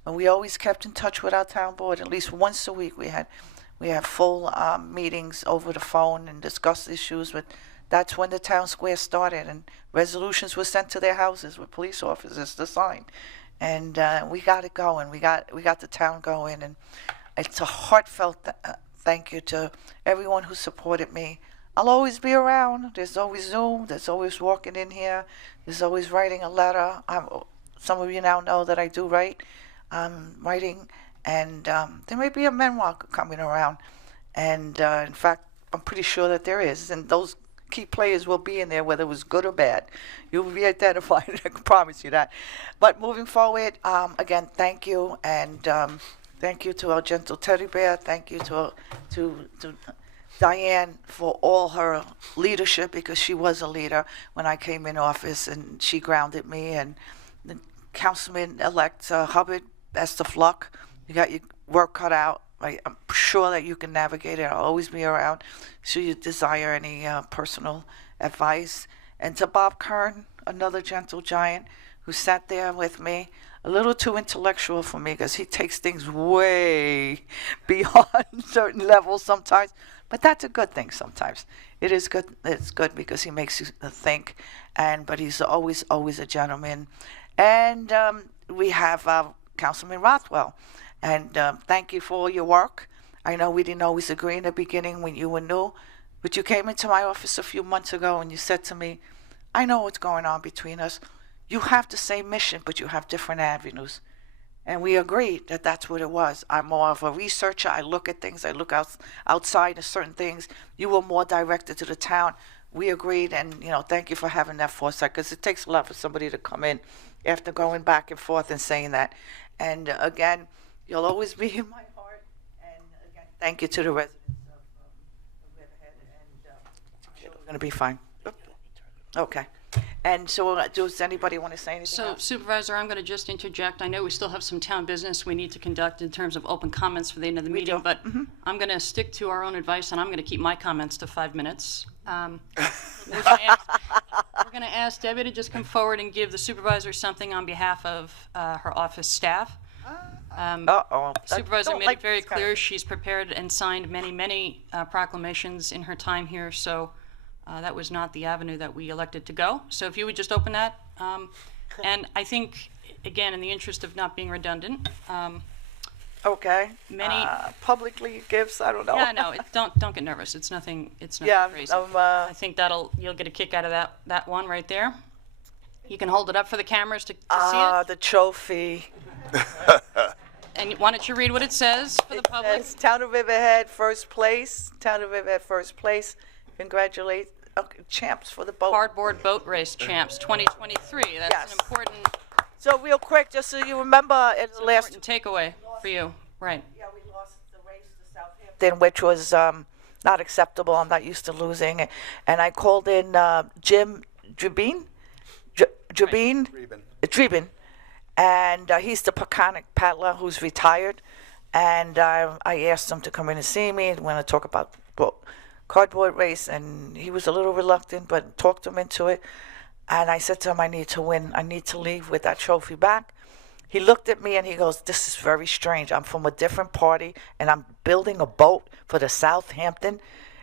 And we always kept in touch with our town board. At least once a week, we had full meetings over the phone and discuss issues. But that's when the town square started, and resolutions were sent to their houses with police officers to sign. And we got it going. We got the town going, and it's a heartfelt thank you to everyone who supported me. I'll always be around. There's always Zoom. There's always walking in here. There's always writing a letter. Some of you now know that I do write. Writing, and there may be a memoir coming around. And in fact, I'm pretty sure that there is. And those key players will be in there, whether it was good or bad. You will be identified. I can promise you that. But moving forward, again, thank you, and thank you to our gentle teddy bear. Thank you to Diane for all her leadership, because she was a leader when I came in office, and she grounded me. And the Councilman-elect Hubbard, best of luck. You got your work cut out. I'm sure that you can navigate it. I'll always be around should you desire any personal advice. And to Bob Kern, another gentle giant who sat there with me, a little too intellectual for me because he takes things way beyond certain levels sometimes. But that's a good thing sometimes. It is good. It's good because he makes you think. But he's always a gentleman. And we have Councilman Rothwell. And thank you for all your work. I know we didn't always agree in the beginning when you were new, but you came into my office a few months ago and you said to me, I know what's going on between us. You have the same mission, but you have different avenues. And we agreed that that's what it was. I'm more of a researcher. I look at things. I look outside of certain things. You were more directed to the town. We agreed, and thank you for having that foresight, because it takes a lot for somebody to come in after going back and forth and saying that. And again, you'll always be in my heart. And again, thank you to the residents of Riverhead. And I'm sure we're going to be fine. Okay. And so does anybody want to say anything So else? Supervisor, I'm going to just interject. I know we still have some town business we need to conduct in terms of open comments for the end of the meeting, do. but I'm going to stick to our own advice, and I'm going to keep my comments to 5 minutes. We're going to ask Debbie to just come forward and give the supervisor something on behalf of her office staff. Supervisor made it very clear she's prepared and signed many proclamations in her time here, so that was not the avenue that we elected to go. So if you would just open that. And I think, again, in the interest of not being redundant, Okay. many- Publicly gifts, I don't know. yeah, no, don't get nervous. It's nothing Yeah, crazy. I'm, I think you'll get a kick out of that one right there. You can hold it up for the cameras to see it. the trophy. And why don't you read what it says for the public? Yes, Town of Riverhead, first place. Town of Riverhead, first place. Congratulate, champs for the boat. Cardboard Boat Race Champs 2023. That's Yes. an important So real quick, just so you remember, in the last takeaway for you. Right. Yeah, we lost the race to Southampton, which was not acceptable. I'm not used to losing. And I called in Jim Drabin, Trebin, and he's the Peconic paddler who's retired. And I asked him to come in and see me when I talk about cardboard race, and he was a little reluctant, but talked him into it. And I said to him, I need to win. I need to leave with that trophy back. He looked at me and he goes, this is very strange. I'm from a different party and I'm building a boat for the Southampton.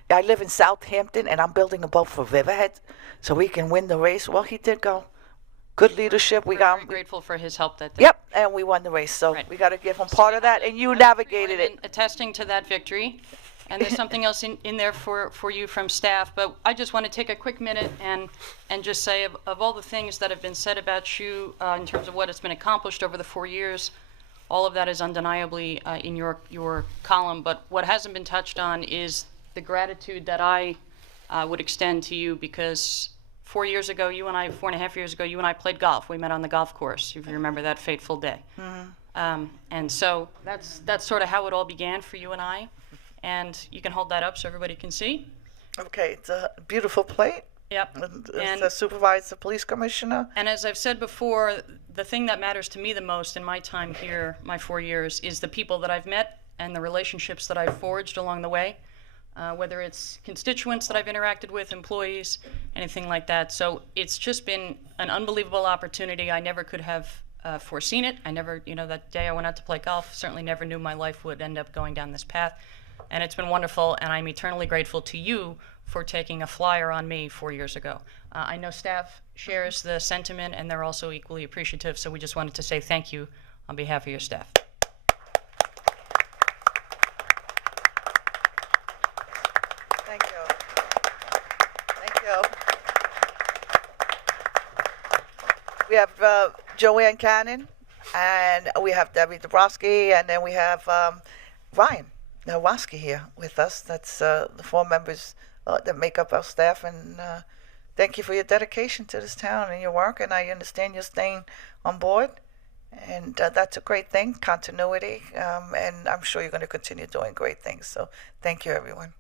I live in Southampton and I'm building a boat for Riverhead so we can win the race. Well, he did go. Good leadership. We We're got very grateful for his help that day. Yep, and we won the race. So Right. we got to give him part of that. And you navigated it. Attesting to that victory. And there's something else in there for you from staff. But I just want to take a quick minute and just say of all the things that have been said about you in terms of what has been accomplished over the 4 years, all of that is undeniably in your column. But what hasn't been touched on is the gratitude that I would extend to you, because 4 years ago, 4.5 years ago, you and I played golf. We met on the golf course, if you remember that fateful day. And so that's sort of how it all began for you and I. And you can hold that up so everybody can see. Okay, it's a beautiful plate. Yep. It's the supervisor, police commissioner. And as I've said before, the thing that matters to me the most in my time here, my 4 years, is the people that I've met and the relationships that I've forged along the way, whether it's constituents that I've interacted with, employees, anything like that. So it's just been an unbelievable opportunity. I never could have foreseen it. I never, that day I went out to play golf, certainly never knew my life would end up going down this path. And it's been wonderful, and I'm eternally grateful to you for taking a flyer on me 4 years ago. I know staff shares the sentiment, and they're also equally appreciative, so we just wanted to say thank you on behalf of your staff. Thank you. Thank you. We have Joanne Cannon, and we have Debbie Dabrowski, and then we have Ryan Nowaski here with us. That's the 4 members that make up our staff, and thank you for your dedication to this town and your work, and I understand you're staying on board, and that's a great thing, continuity, and I'm sure you're going to continue doing great things, so thank you, everyone.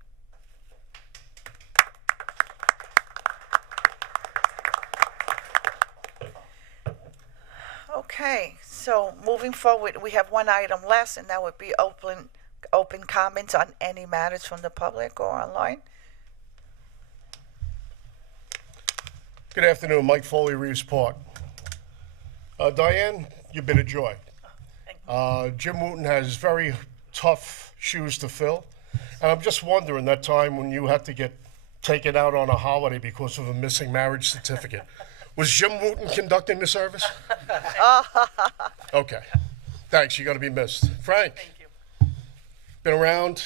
Okay, so moving forward, we have one item less, and that would be open comments on any matters from the public or online. Good afternoon, Mike Foley, Reeves Park. Diane, you've been a joy. Jim Wooten has very tough shoes to fill. And I'm just wondering, that time when you had to get taken out on a holiday because of a missing marriage certificate, was Jim Wooten conducting the service? Okay. Thanks, you're going to be missed. Frank. Thank you. Been around,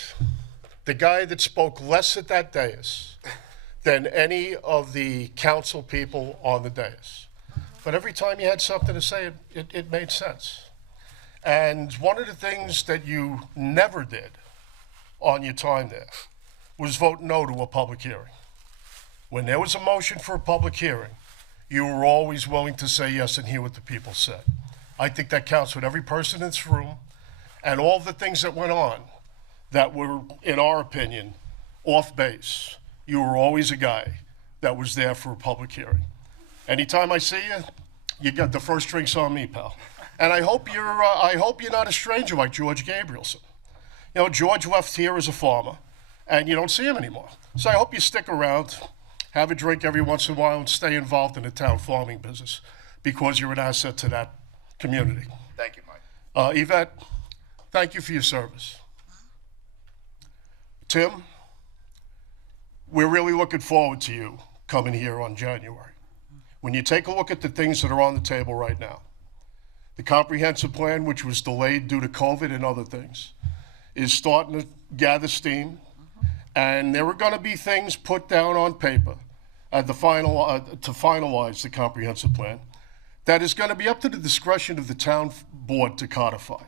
the guy that spoke less at that dais than any of the council people on the dais. But every time you had something to say, it made sense. And one of the things that you never did on your time there was vote no to a public hearing. When there was a motion for a public hearing, you were always willing to say yes and hear what the people said. I think that counts with every person in this room, and all the things that went on that were, in our opinion, off base. You were always a guy that was there for a public hearing. Anytime I see you, you got the first drinks on me, pal. And I hope you're not a stranger like George Gabrielson. You know, George left here as a farmer, and you don't see him anymore. So I hope you stick around, have a drink every once in a while, and stay involved in the town farming business, because you're an asset to that community. Thank you, Mike. Yvette, thank you for your service. Tim, we're really looking forward to you coming here on January. When you take a look at the things that are on the table right now, the comprehensive plan, which was delayed due to COVID and other things, is starting to gather steam, and there are going to be things put down on paper at the final to finalize the comprehensive plan that is going to be up to the discretion of the town board to codify.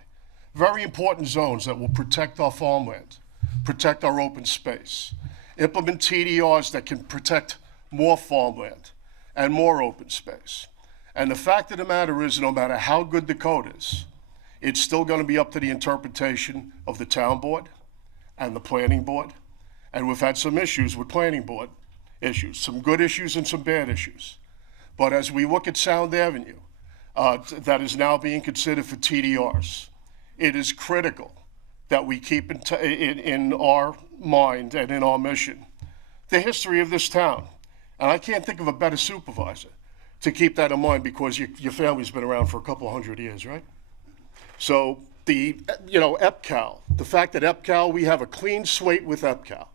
very important zones that will protect our farmland, protect our open space, implement TDRs that can protect more farmland and more open space. And the fact of the matter is, no matter how good the code is, it's still going to be up to the interpretation of the town board and the planning board. And we've had some issues with planning board issues, some good issues and some bad issues. But as we look at Sound Avenue, that is now being considered for TDRs, it is critical that we keep in our mind and in our mission the history of this town. And I can't think of a better supervisor to keep that in mind, because your family's been around for a couple 100 years, right? So EPCAL, the fact that EPCAL, we have a clean slate with EPCAL,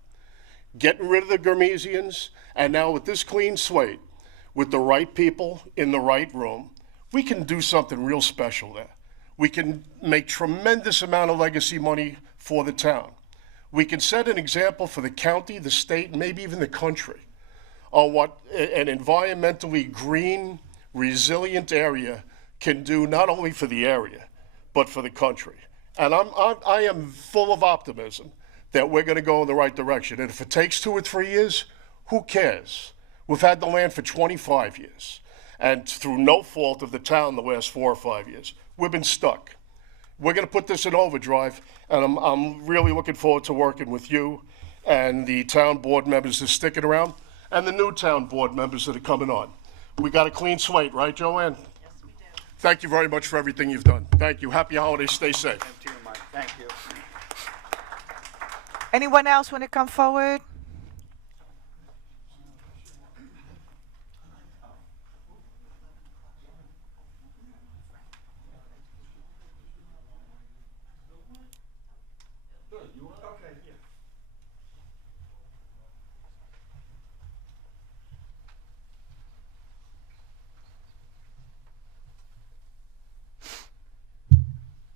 getting rid of the Gurmesians, and now with this clean slate, with the right people in the right room, we can do something real special there. We can make tremendous amount of legacy money for the town. We can set an example for the county, the state, maybe even the country on what an environmentally green, resilient area can do, not only for the area, but for the country. And I am full of optimism that we're going to go in the right direction. And if it takes 2 or 3 years, who cares? We've had the land for 25 years. And through no fault of the town the last 4 or 5 years, we've been stuck. We're going to put this in overdrive, and I'm really looking forward to working with you and the town board members that are sticking around, and the new town board members that are coming on. We got a clean slate, right, Joanne? Yes, we do. Thank you very much for everything you've done. Thank you. Happy holidays. Stay safe. Same to you, Mike. Thank you. Anyone else want to come forward?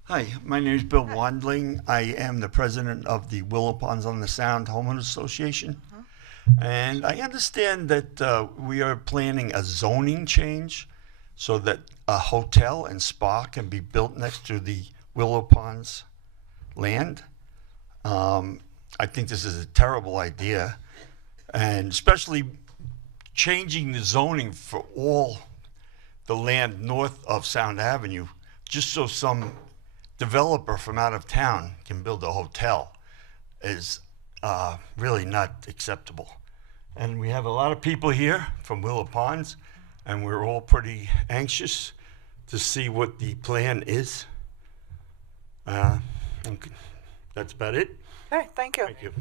Hi, my name is Bill Wandling. I am the president of the Willow Ponds on the Sound Homeowners Association. And I understand that we are planning a zoning change so that a hotel and spa can be built next to the Willow Ponds land. I think this is a terrible idea, and especially changing the zoning for all the land north of Sound Avenue, just so some developer from out of town can build a hotel, is really not acceptable. And we have a lot of people here from Willow Ponds, and we're all pretty anxious to see what the plan is. Okay. That's about it. All right, thank you. Thank you.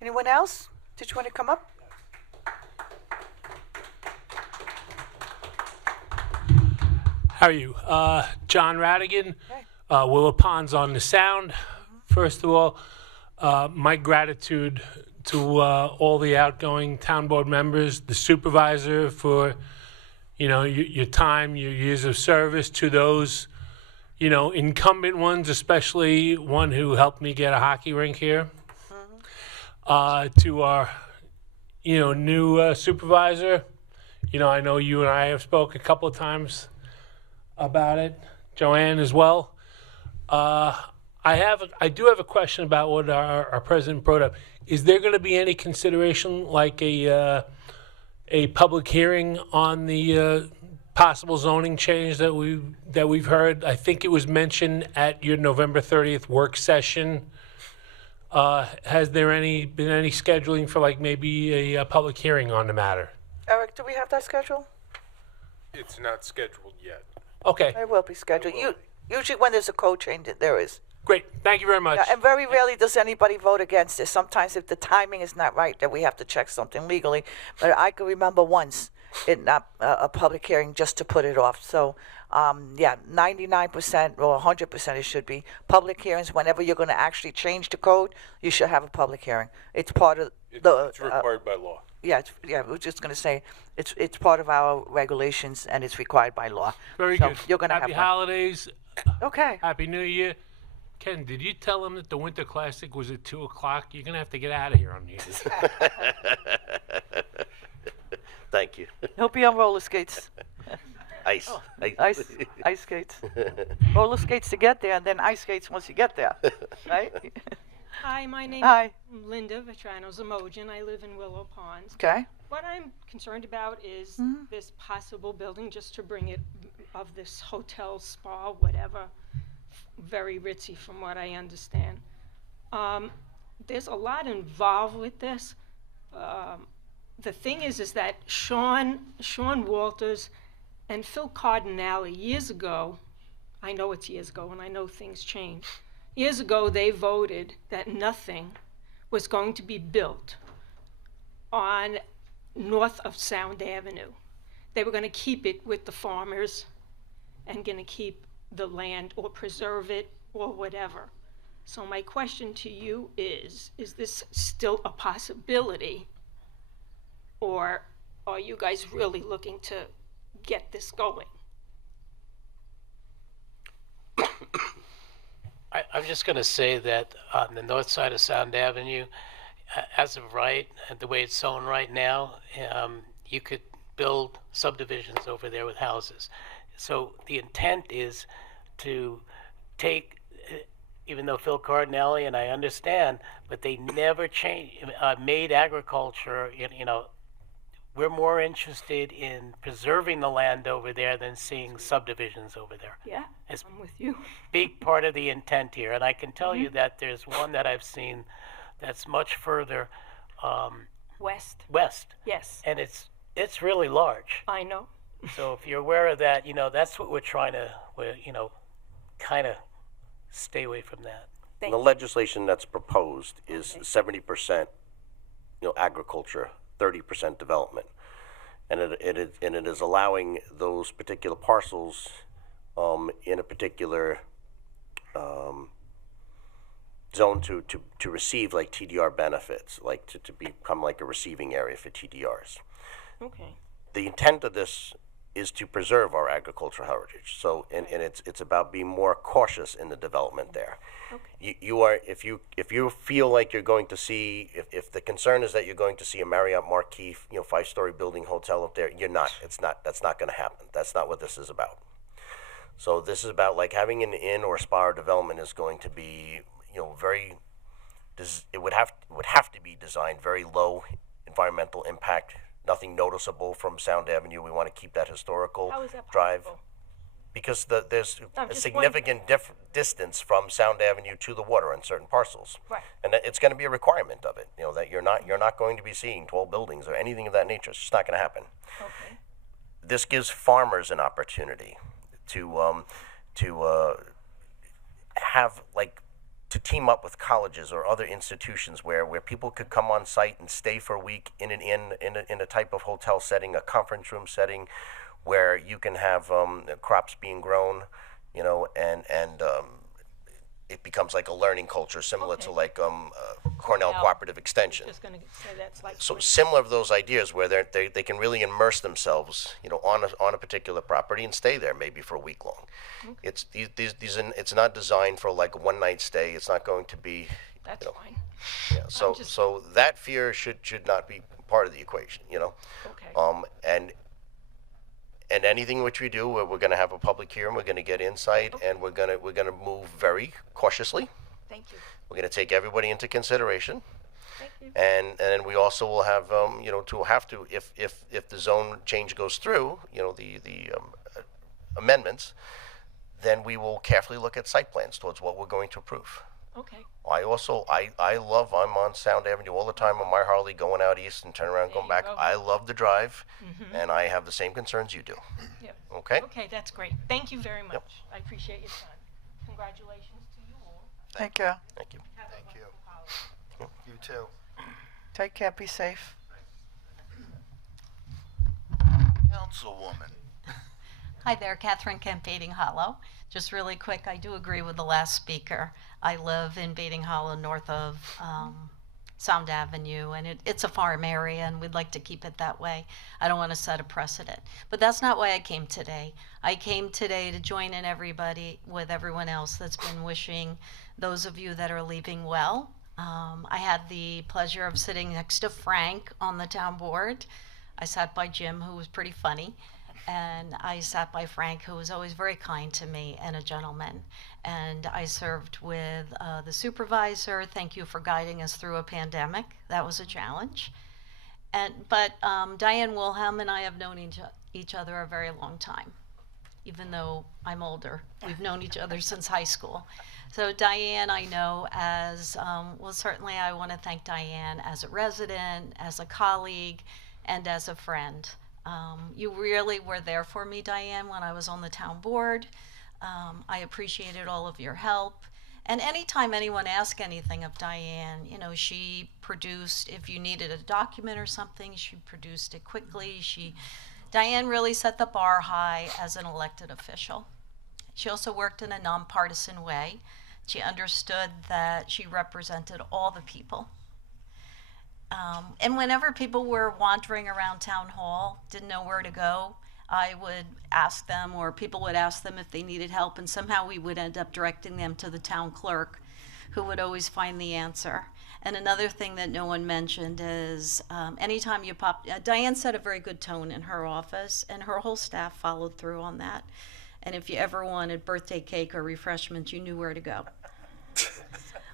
Anyone else? Did you want to come up? How are you? John Radigan, Willow Ponds on the Sound. First of all, my gratitude to all the outgoing town board members, the supervisor for, your time, your years of service, to those, incumbent ones, especially one who helped me get a hockey rink here. To our, new supervisor. I know you and I have spoke a couple of times about it. Joanne as well. I do have a question about what our president brought up. Is there going to be any consideration, like a public hearing on the possible zoning change that we've heard? I think it was mentioned at your November 30th work session. Has there been any scheduling for maybe a public hearing on the matter? Eric, do we have that scheduled? It's not scheduled yet. Okay. It will be scheduled. Usually when there's a code change, there is. Great. Thank you very much. Yeah, and very rarely does anybody vote against it. Sometimes if the timing is not right, then we have to check something legally. But I can remember once a public hearing just to put it off. So, 99% or 100% it should be public hearings. Whenever you're going to actually change the code, you should have a public hearing. It's part of It's required by law. Yeah, we're just going to say it's part of our regulations and it's required by law. Very So good. You're going to Happy have one. holidays. Okay. Happy New Year. Ken, did you tell him that the Winter Classic was at 2 o'clock? You're going to have to get out of here on New Year's. Thank you. He'll be on roller skates. Ice. Ice skates. Roller skates to get there, and then ice skates once you get there, right? Hi, my name Hi. is Linda Vetrano Zamojan. I live in Willow Ponds. Okay. What I'm concerned about is this possible building, just to bring it, of this hotel, spa, whatever, very ritzy from what I understand. There's a lot involved with this. The thing is that Sean Walters and Phil Cardinale years ago, I know it's years ago and I know things change. Years ago, they voted that nothing was going to be built on north of Sound Avenue. They were going to keep it with the farmers and going to keep the land or preserve it or whatever. So my question to you is this still a possibility, or are you guys really looking to get this going? I'm just going to say that on the north side of Sound Avenue, as of right, the way it's zoned right now, you could build subdivisions over there with houses. So the intent is to take, even though Phil Cardinale, and I understand, but they never made agriculture, we're more interested in preserving the land over there than seeing subdivisions over there. Yeah, It's I'm with you. big part of the intent here. And I can tell you that there's one that I've seen that's much further West. Yes. And it's really large. I know. So if you're aware of that, that's what we're trying to, kind of stay away from that. The legislation that's proposed is 70%, agriculture, 30% development, and it is allowing those particular parcels in a particular zone to receive like TDR benefits, like to become like a receiving area for TDRs. Okay. The intent of this is to preserve our agricultural heritage. So, and it's about being more cautious in the development there. Okay. You are, if you feel like you're going to see, if the concern is that you're going to see a Marriott Marquis, 5-story building hotel up there, you're not. That's not going to happen. That's not what this is about. So this is about like having an inn or spa or development is going to be, it would have to be designed very low environmental impact. Nothing noticeable from Sound Avenue. We want to keep that historical How is that drive. possible? Because there's I'm a just significant distance from Sound Avenue to the water in certain parcels. Right. And it's going to be a requirement of it, that you're not going to be seeing 12 buildings or anything of that nature. It's just not going to happen. Okay. This gives farmers an opportunity to have to team up with colleges or other institutions where people could come on site and stay for a week in a type of hotel setting, a conference room setting, where you can have crops being grown, and it becomes like a learning culture similar to like Cornell Now, Cooperative Extension. Just going to say that's like. So similar to those ideas where they can really immerse themselves, on a particular property and stay there maybe for a week long. Okay. It's it's not designed for like a one night stay. It's not going to be. That's fine. Yeah. So that fear should not be part of the equation. Okay. And anything which we do, we're going to have a public hearing. We're going to get insight, and we're going to move very cautiously. Thank you. We're going to take everybody into consideration. Thank you. And then we also will have, to have to, if the zone change goes through, the amendments, then we will carefully look at site plans towards what we're going to approve. Okay. I'm on Sound Avenue all the time on my Harley going out east and turn around, going back. go. I love the drive, and I have the same concerns you do. Yep. Okay? Okay, that's great. Thank you very much. I appreciate your time. Congratulations to you all. Thank you. Thank you. Have a Thank you. wonderful holiday. You too. Take care. Be safe. Councilwoman. Hi there, Catherine Kemp, Bating Hollow. Just really quick, I do agree with the last speaker. I live in Bating Hollow, north of Sound Avenue, and it's a farm area, and we'd like to keep it that way. I don't want to set a precedent. But that's not why I came today. I came today to join in with everyone else that's been wishing those of you that are leaving well. I had the pleasure of sitting next to Frank on the town board. I sat by Jim, who was pretty funny. and I sat by Frank, who was always very kind to me and a gentleman. And I served with the supervisor. Thank you for guiding us through a pandemic. That was a challenge. But Diane Wilhelm and I have known each other a very long time. Even though I'm older, we've known each other since high school. So Diane, I know as, well, certainly I want to thank Diane as a resident, as a colleague, and as a friend. You really were there for me, Diane, when I was on the town board. I appreciated all of your help. And anytime anyone asked anything of Diane, you know, she produced, if you needed a document or something, she produced it quickly. Diane really set the bar high as an elected official. She also worked in a nonpartisan way. She understood that she represented all the people. And whenever people were wandering around town hall, didn't know where to go, I would ask them, or people would ask them if they needed help, and somehow we would end up directing them to the town clerk, who would always find the answer. And another thing that no one mentioned is anytime you Diane set a very good tone in her office, and her whole staff followed through on that. And if you ever wanted birthday cake or refreshments, you knew where to go.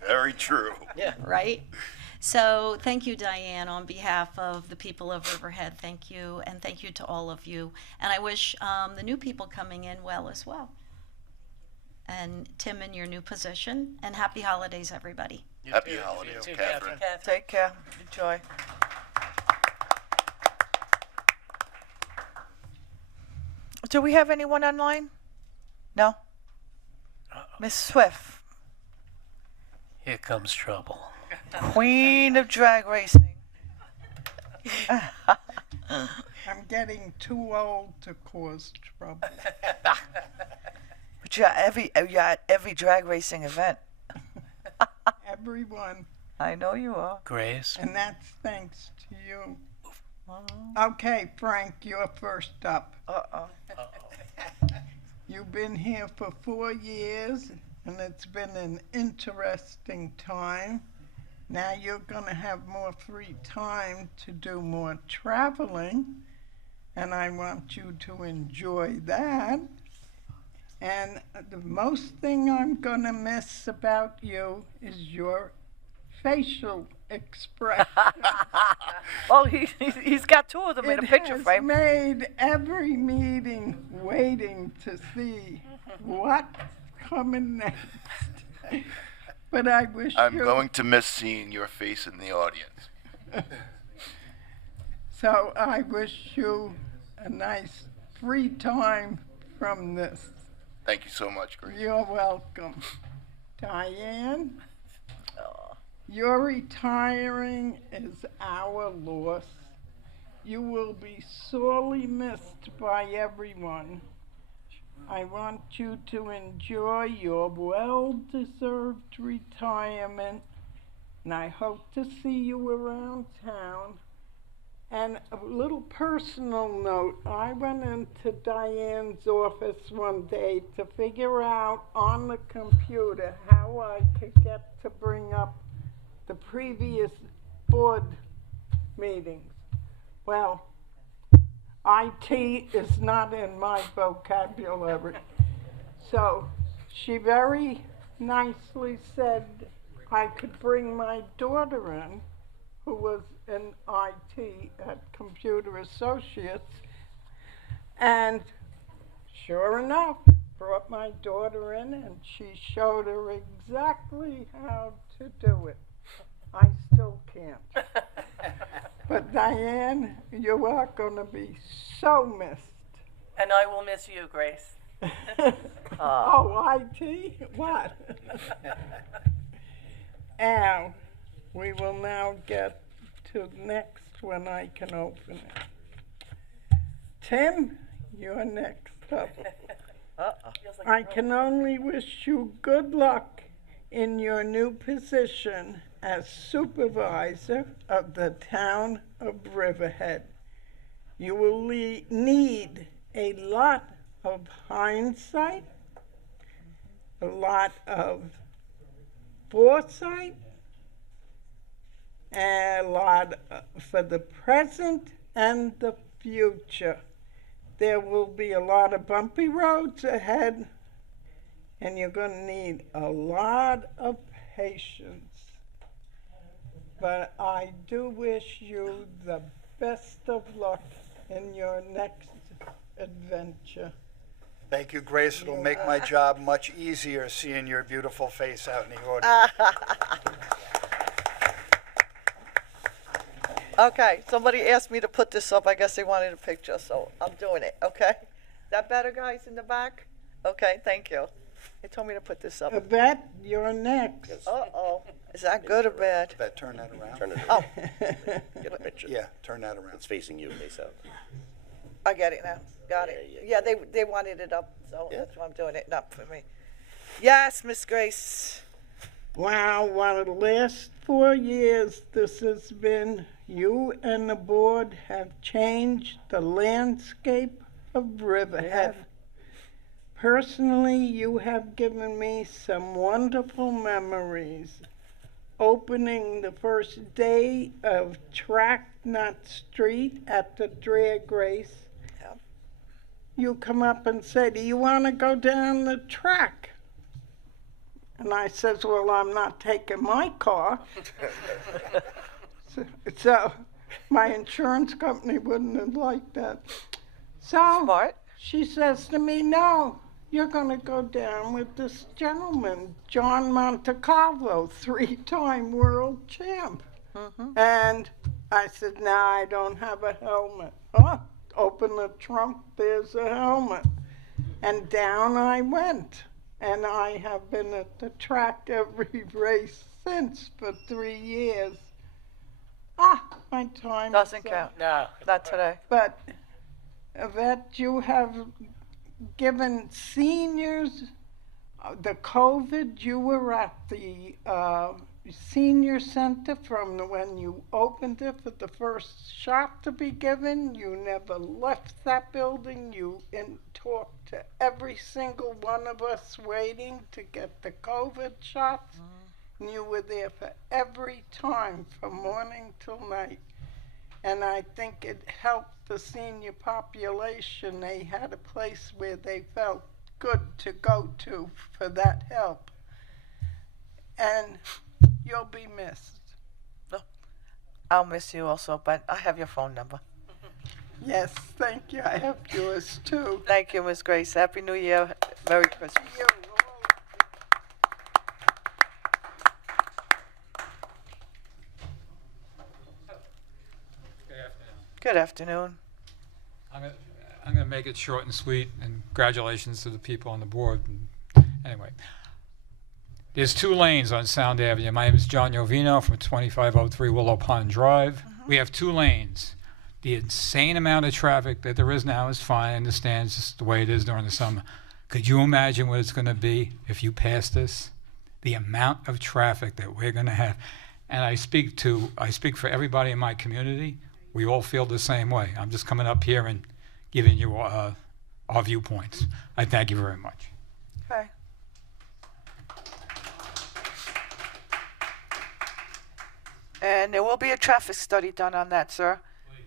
Very true. Yeah. Right? So thank you, Diane, on behalf of the people of Riverhead. Thank you, and thank you to all of you. And I wish the new people coming in well as well. And Tim, in your new position, and happy holidays, everybody. Happy holidays, Catherine. Take care. Enjoy. Do we have anyone online? No? Miss Swift, Here comes trouble. queen of drag racing. I'm getting too old to cause trouble. But you're at every drag racing event. Everyone. I know you are. Grace? And that's thanks to you. Okay, Frank, you're first up. Uh-oh. You've been here for 4 years, and it's been an interesting time. Now you're going to have more free time to do more traveling, and I want you to enjoy that. And the most thing I'm going to miss about you is your facial expression. Well, he's got two of them in a picture frame. It has made every meeting waiting to see what's coming next. But I wish I'm going to miss seeing your face in the audience. So I wish you a nice free time from this. Thank you so much, Grace. You're welcome. Diane, your retiring is our loss. You will be sorely missed by everyone. I want you to enjoy your well-deserved retirement, and I hope to see you around town. And a little personal note, I went into Diane's office one day to figure out on the computer how I could get to bring up the previous board meetings. Well, IT is not in my vocabulary. So she very nicely said I could bring my daughter in, who was in IT at Computer Associates, and sure enough, brought my daughter in, and she showed her exactly how to do it. I still can't. But Diane, you are going to be so missed. And I will miss you, Grace. Oh, IT? What? And we will now get to next when I can open it. Tim, you're next up. I can only wish you good luck in your new position as supervisor of the town of Riverhead. You will need a lot of hindsight, a lot of foresight, and a lot for the present and the future. there will be a lot of bumpy roads ahead, and you're going to need a lot of patience. But I do wish you the best of luck in your next adventure. Thank you, Grace. It'll make my job much easier seeing your beautiful face out in the audience. Okay, somebody asked me to put this up. I guess they wanted a picture, so I'm doing it, okay? That better, guys, in the back? Okay, thank you. They told me to put this up. Yvette, you're next. Uh-oh. Is that good or bad? Bet, turn that around. Turn it Oh, Get a picture. Yeah, turn that around. It's facing you, face out. I get it now. Got it. Yeah, Yeah, they wanted it up, so that's why I'm doing it, not for me. Yes, Miss Grace. Wow, what the last 4 years this has been. You and the board have changed the landscape of Riverhead. Personally, you have given me some wonderful memories. Opening the first day of Track Nut Street at the drag race. Yep. You come up and say, do you want to go down the track? And I says, well, I'm not taking my car. So my insurance company wouldn't have liked that. So Smart. she says to me, no, you're going to go down with this gentleman, John Montecalvo, 3-time world champ. And I said, no, I don't have a helmet. Oh, open the trunk, there's a helmet. And down I went. And I have been at the track every race since for 3 years. My time Doesn't is up. count. No. Not today. But Yvette, you have given seniors the COVID. You were at the senior center from when you opened it for the first shot to be given. You never left that building. You talked to every single one of us waiting to get the COVID shots. And you were there for every time from morning till night. And I think it helped the senior population. They had a place where they felt good to go to for that help. And you'll be missed. I'll miss you also, but I have your phone number. Yes, thank you. I have yours too. Thank you, Miss Grace. Happy New Year. Merry Christmas. You. Good afternoon. I'm going to make it short and sweet, and congratulations to the people on the board. Anyway, there's 2 lanes on Sound Avenue. My name is John Jovino from 2503 Willow Pond Drive. We have 2 lanes. The insane amount of traffic that there is now is fine. I understand it's just the way it is during the summer. Could you imagine what it's going to be if you pass this? The amount of traffic that we're going to have. And I speak for everybody in my community. We all feel the same way. I'm just coming up here and giving you our viewpoints. I thank you very much. Okay. And there will be a traffic study done on that, sir.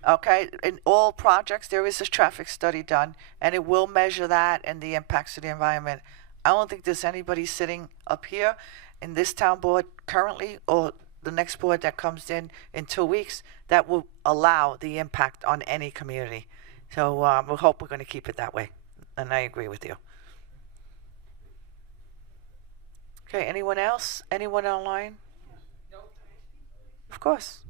Okay, in all projects, there is a traffic study done, and it will measure that and the impacts to the environment. I don't think there's anybody sitting up here in this town board currently, or the next board that comes in 2 weeks, that will allow the impact on any community. So we hope we're going to keep it that way, and I agree with you. Okay, anyone else? Anyone online? Of course.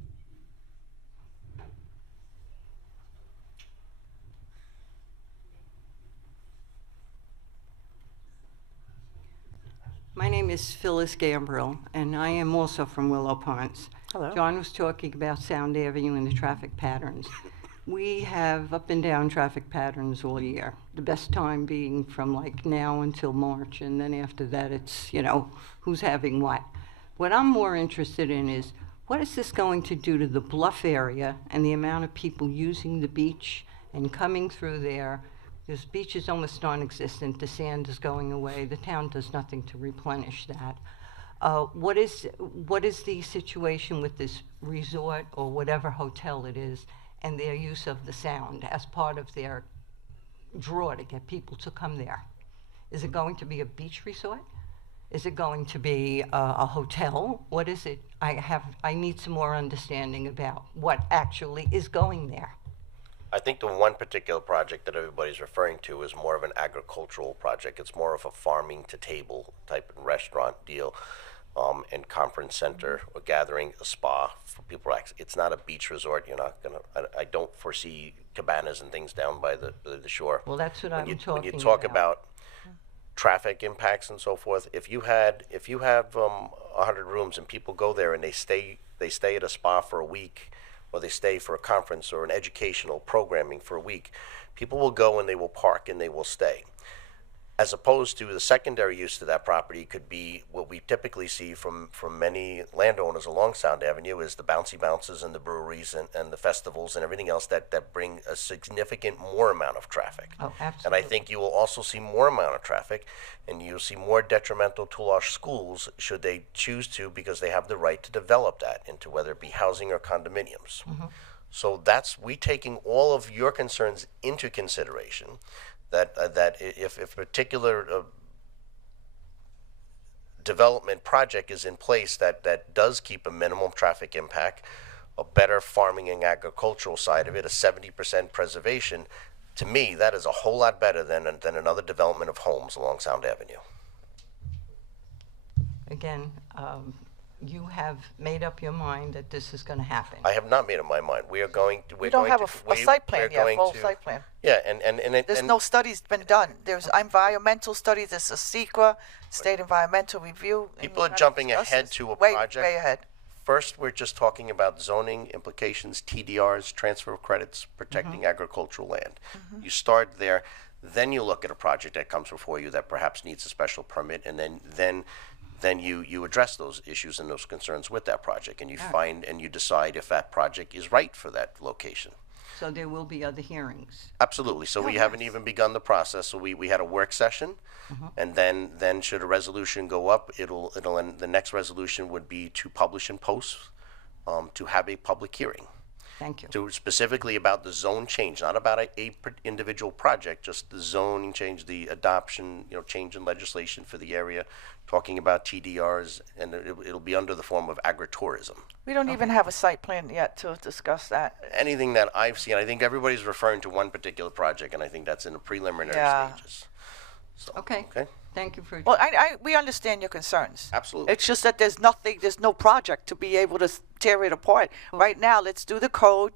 My name is Phyllis Gambrill, and I am also from Willow Ponds. Hello. John was talking about Sound Avenue and the traffic patterns. We have up and down traffic patterns all year. The best time being from like now until March, and then after that it's, who's having what. What I'm more interested in is, what is this going to do to the Bluff area and the amount of people using the beach and coming through there? This beach is almost non-existent. The sand is going away. The town does nothing to replenish that. What is the situation with this resort or whatever hotel it is and their use of the sound as part of their draw to get people to come there? Is it going to be a beach resort? Is it going to be a hotel? What is it? I need some more understanding about what actually is going there. I think the one particular project that everybody's referring to is more of an agricultural project. It's more of a farming to table type of restaurant deal, and conference center, or gathering, a spa for people. It's not a beach resort. You're not gonna. I don't foresee cabanas and things down by the shore. Well, that's what I'm talking When you talk about. about traffic impacts and so forth, if you have 100 rooms and people go there and they stay at a spa for a week, or they stay for a conference or an educational programming for a week, people will go and they will park and they will stay. As opposed to the secondary use to that property could be what we typically see from many landowners along Sound Avenue, is the bouncy bounces and the breweries and the festivals and everything else that bring a significant more amount of traffic. Oh, absolutely. And I think you will also see more amount of traffic, and you'll see more detrimental to our schools should they choose to, because they have the right to develop that into whether it be housing or condominiums. So we taking all of your concerns into consideration. That if a particular development project is in place that does keep a minimum traffic impact, a better farming and agricultural side of it, a 70% preservation, to me, that is a whole lot better than another development of homes along Sound Avenue. Again, you have made up your mind that this is going to happen. I have not made up my mind. We are going to. We don't have a site plan yet, full site plan. Yeah, There's no studies been done. There's environmental studies, there's a SEQA, State Environmental Review. and people we're are gonna jumping discuss ahead this. to a Way project. ahead. First, we're just talking about zoning implications, TDRs, transfer of credits, protecting agricultural land. You start there, then you look at a project that comes before you that perhaps needs a special permit, and then you address those issues and those concerns with that project, and you find and you decide if that project is right for that location. So there will be other hearings. Absolutely. So we haven't even begun the process. So we had a work session, and then should a resolution go up, and the next resolution would be to publish and post, to have a public hearing. Thank you. To specifically about the zone change, not about a individual project, just the zoning change, the adoption, change in legislation for the area, talking about TDRs, and it'll be under the form of agritourism. We don't even have a site plan yet to discuss that. Anything that I've seen, I think everybody's referring to one particular project, and I think that's in the preliminary stages. So, Okay. Okay. Thank you for. Well, we understand your concerns. Absolutely. It's just that there's no project to be able to tear it apart. Right now, let's do the code,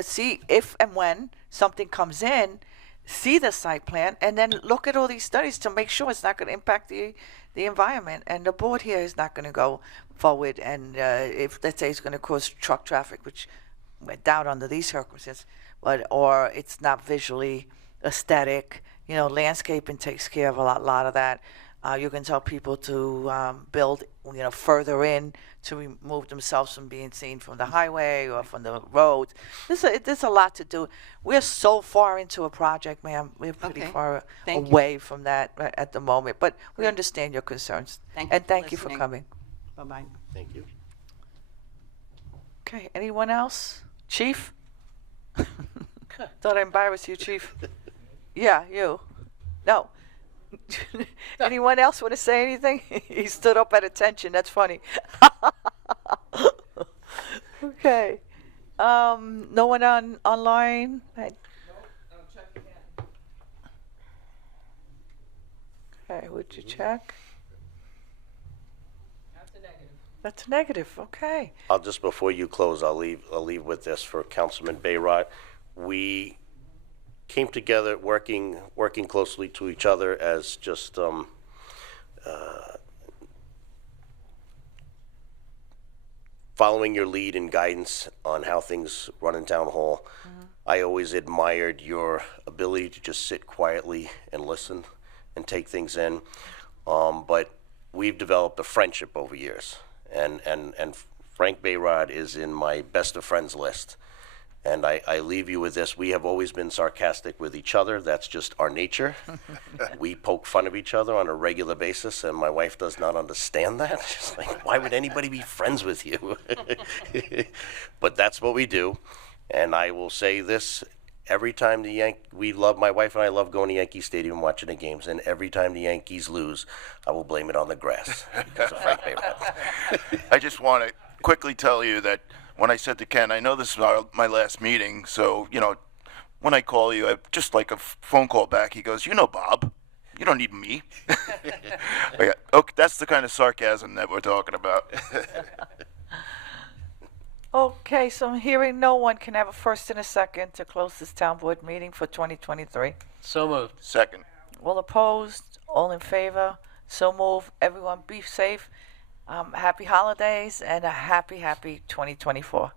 see if and when something comes in, see the site plan, and then look at all these studies to make sure it's not going to impact the environment. And the board here is not going to go forward, and if, let's say, it's going to cause truck traffic, which I doubt under these circumstances, or it's not visually aesthetic. Landscaping takes care of a lot of that. You can tell people to build, further in to remove themselves from being seen from the highway or from the roads. There's a lot to do. We're so far into a project, ma'am. We're pretty Okay. far Thank you. away from that right at the moment. But we understand your concerns. Thank and you for thank you for listening. coming. Bye-bye. Thank you. Okay, anyone else? Chief? Thought I embarrassed you, Chief. Yeah, you. No. Anyone else want to say anything? He stood up at attention. That's funny. Okay. No one online? Okay, would you check? That's a negative. Okay. I'll just, before you close, I'll leave with this for Councilman Bayrott. We came together working closely to each other as just following your lead and guidance on how things run in Town Hall. I always admired your ability to just sit quietly and listen and take things in. But we've developed a friendship over years. And Frank Bayrott is in my best of friends list. And I leave you with this. We have always been sarcastic with each other. That's just our nature. We poke fun of each other on a regular basis, and my wife does not understand that. She's like, why would anybody be friends with you? But that's what we do. And I will say this, Every time my wife and I love going to Yankee Stadium and watching the games, and every time the Yankees lose, I will blame it on the grass because of Frank Bayrock. I just want to quickly tell you that when I said to Ken, I know this is my last meeting, so, when I call you, I just like a phone call back. He goes, Bob, you don't need me. Okay, that's the kind of sarcasm that we're talking about. Okay, so I'm hearing no one. Can I have a first and a second to close this town board meeting for 2023. So moved. Second. All opposed? All in favor? So move. Everyone be safe. Happy holidays and a happy 2024.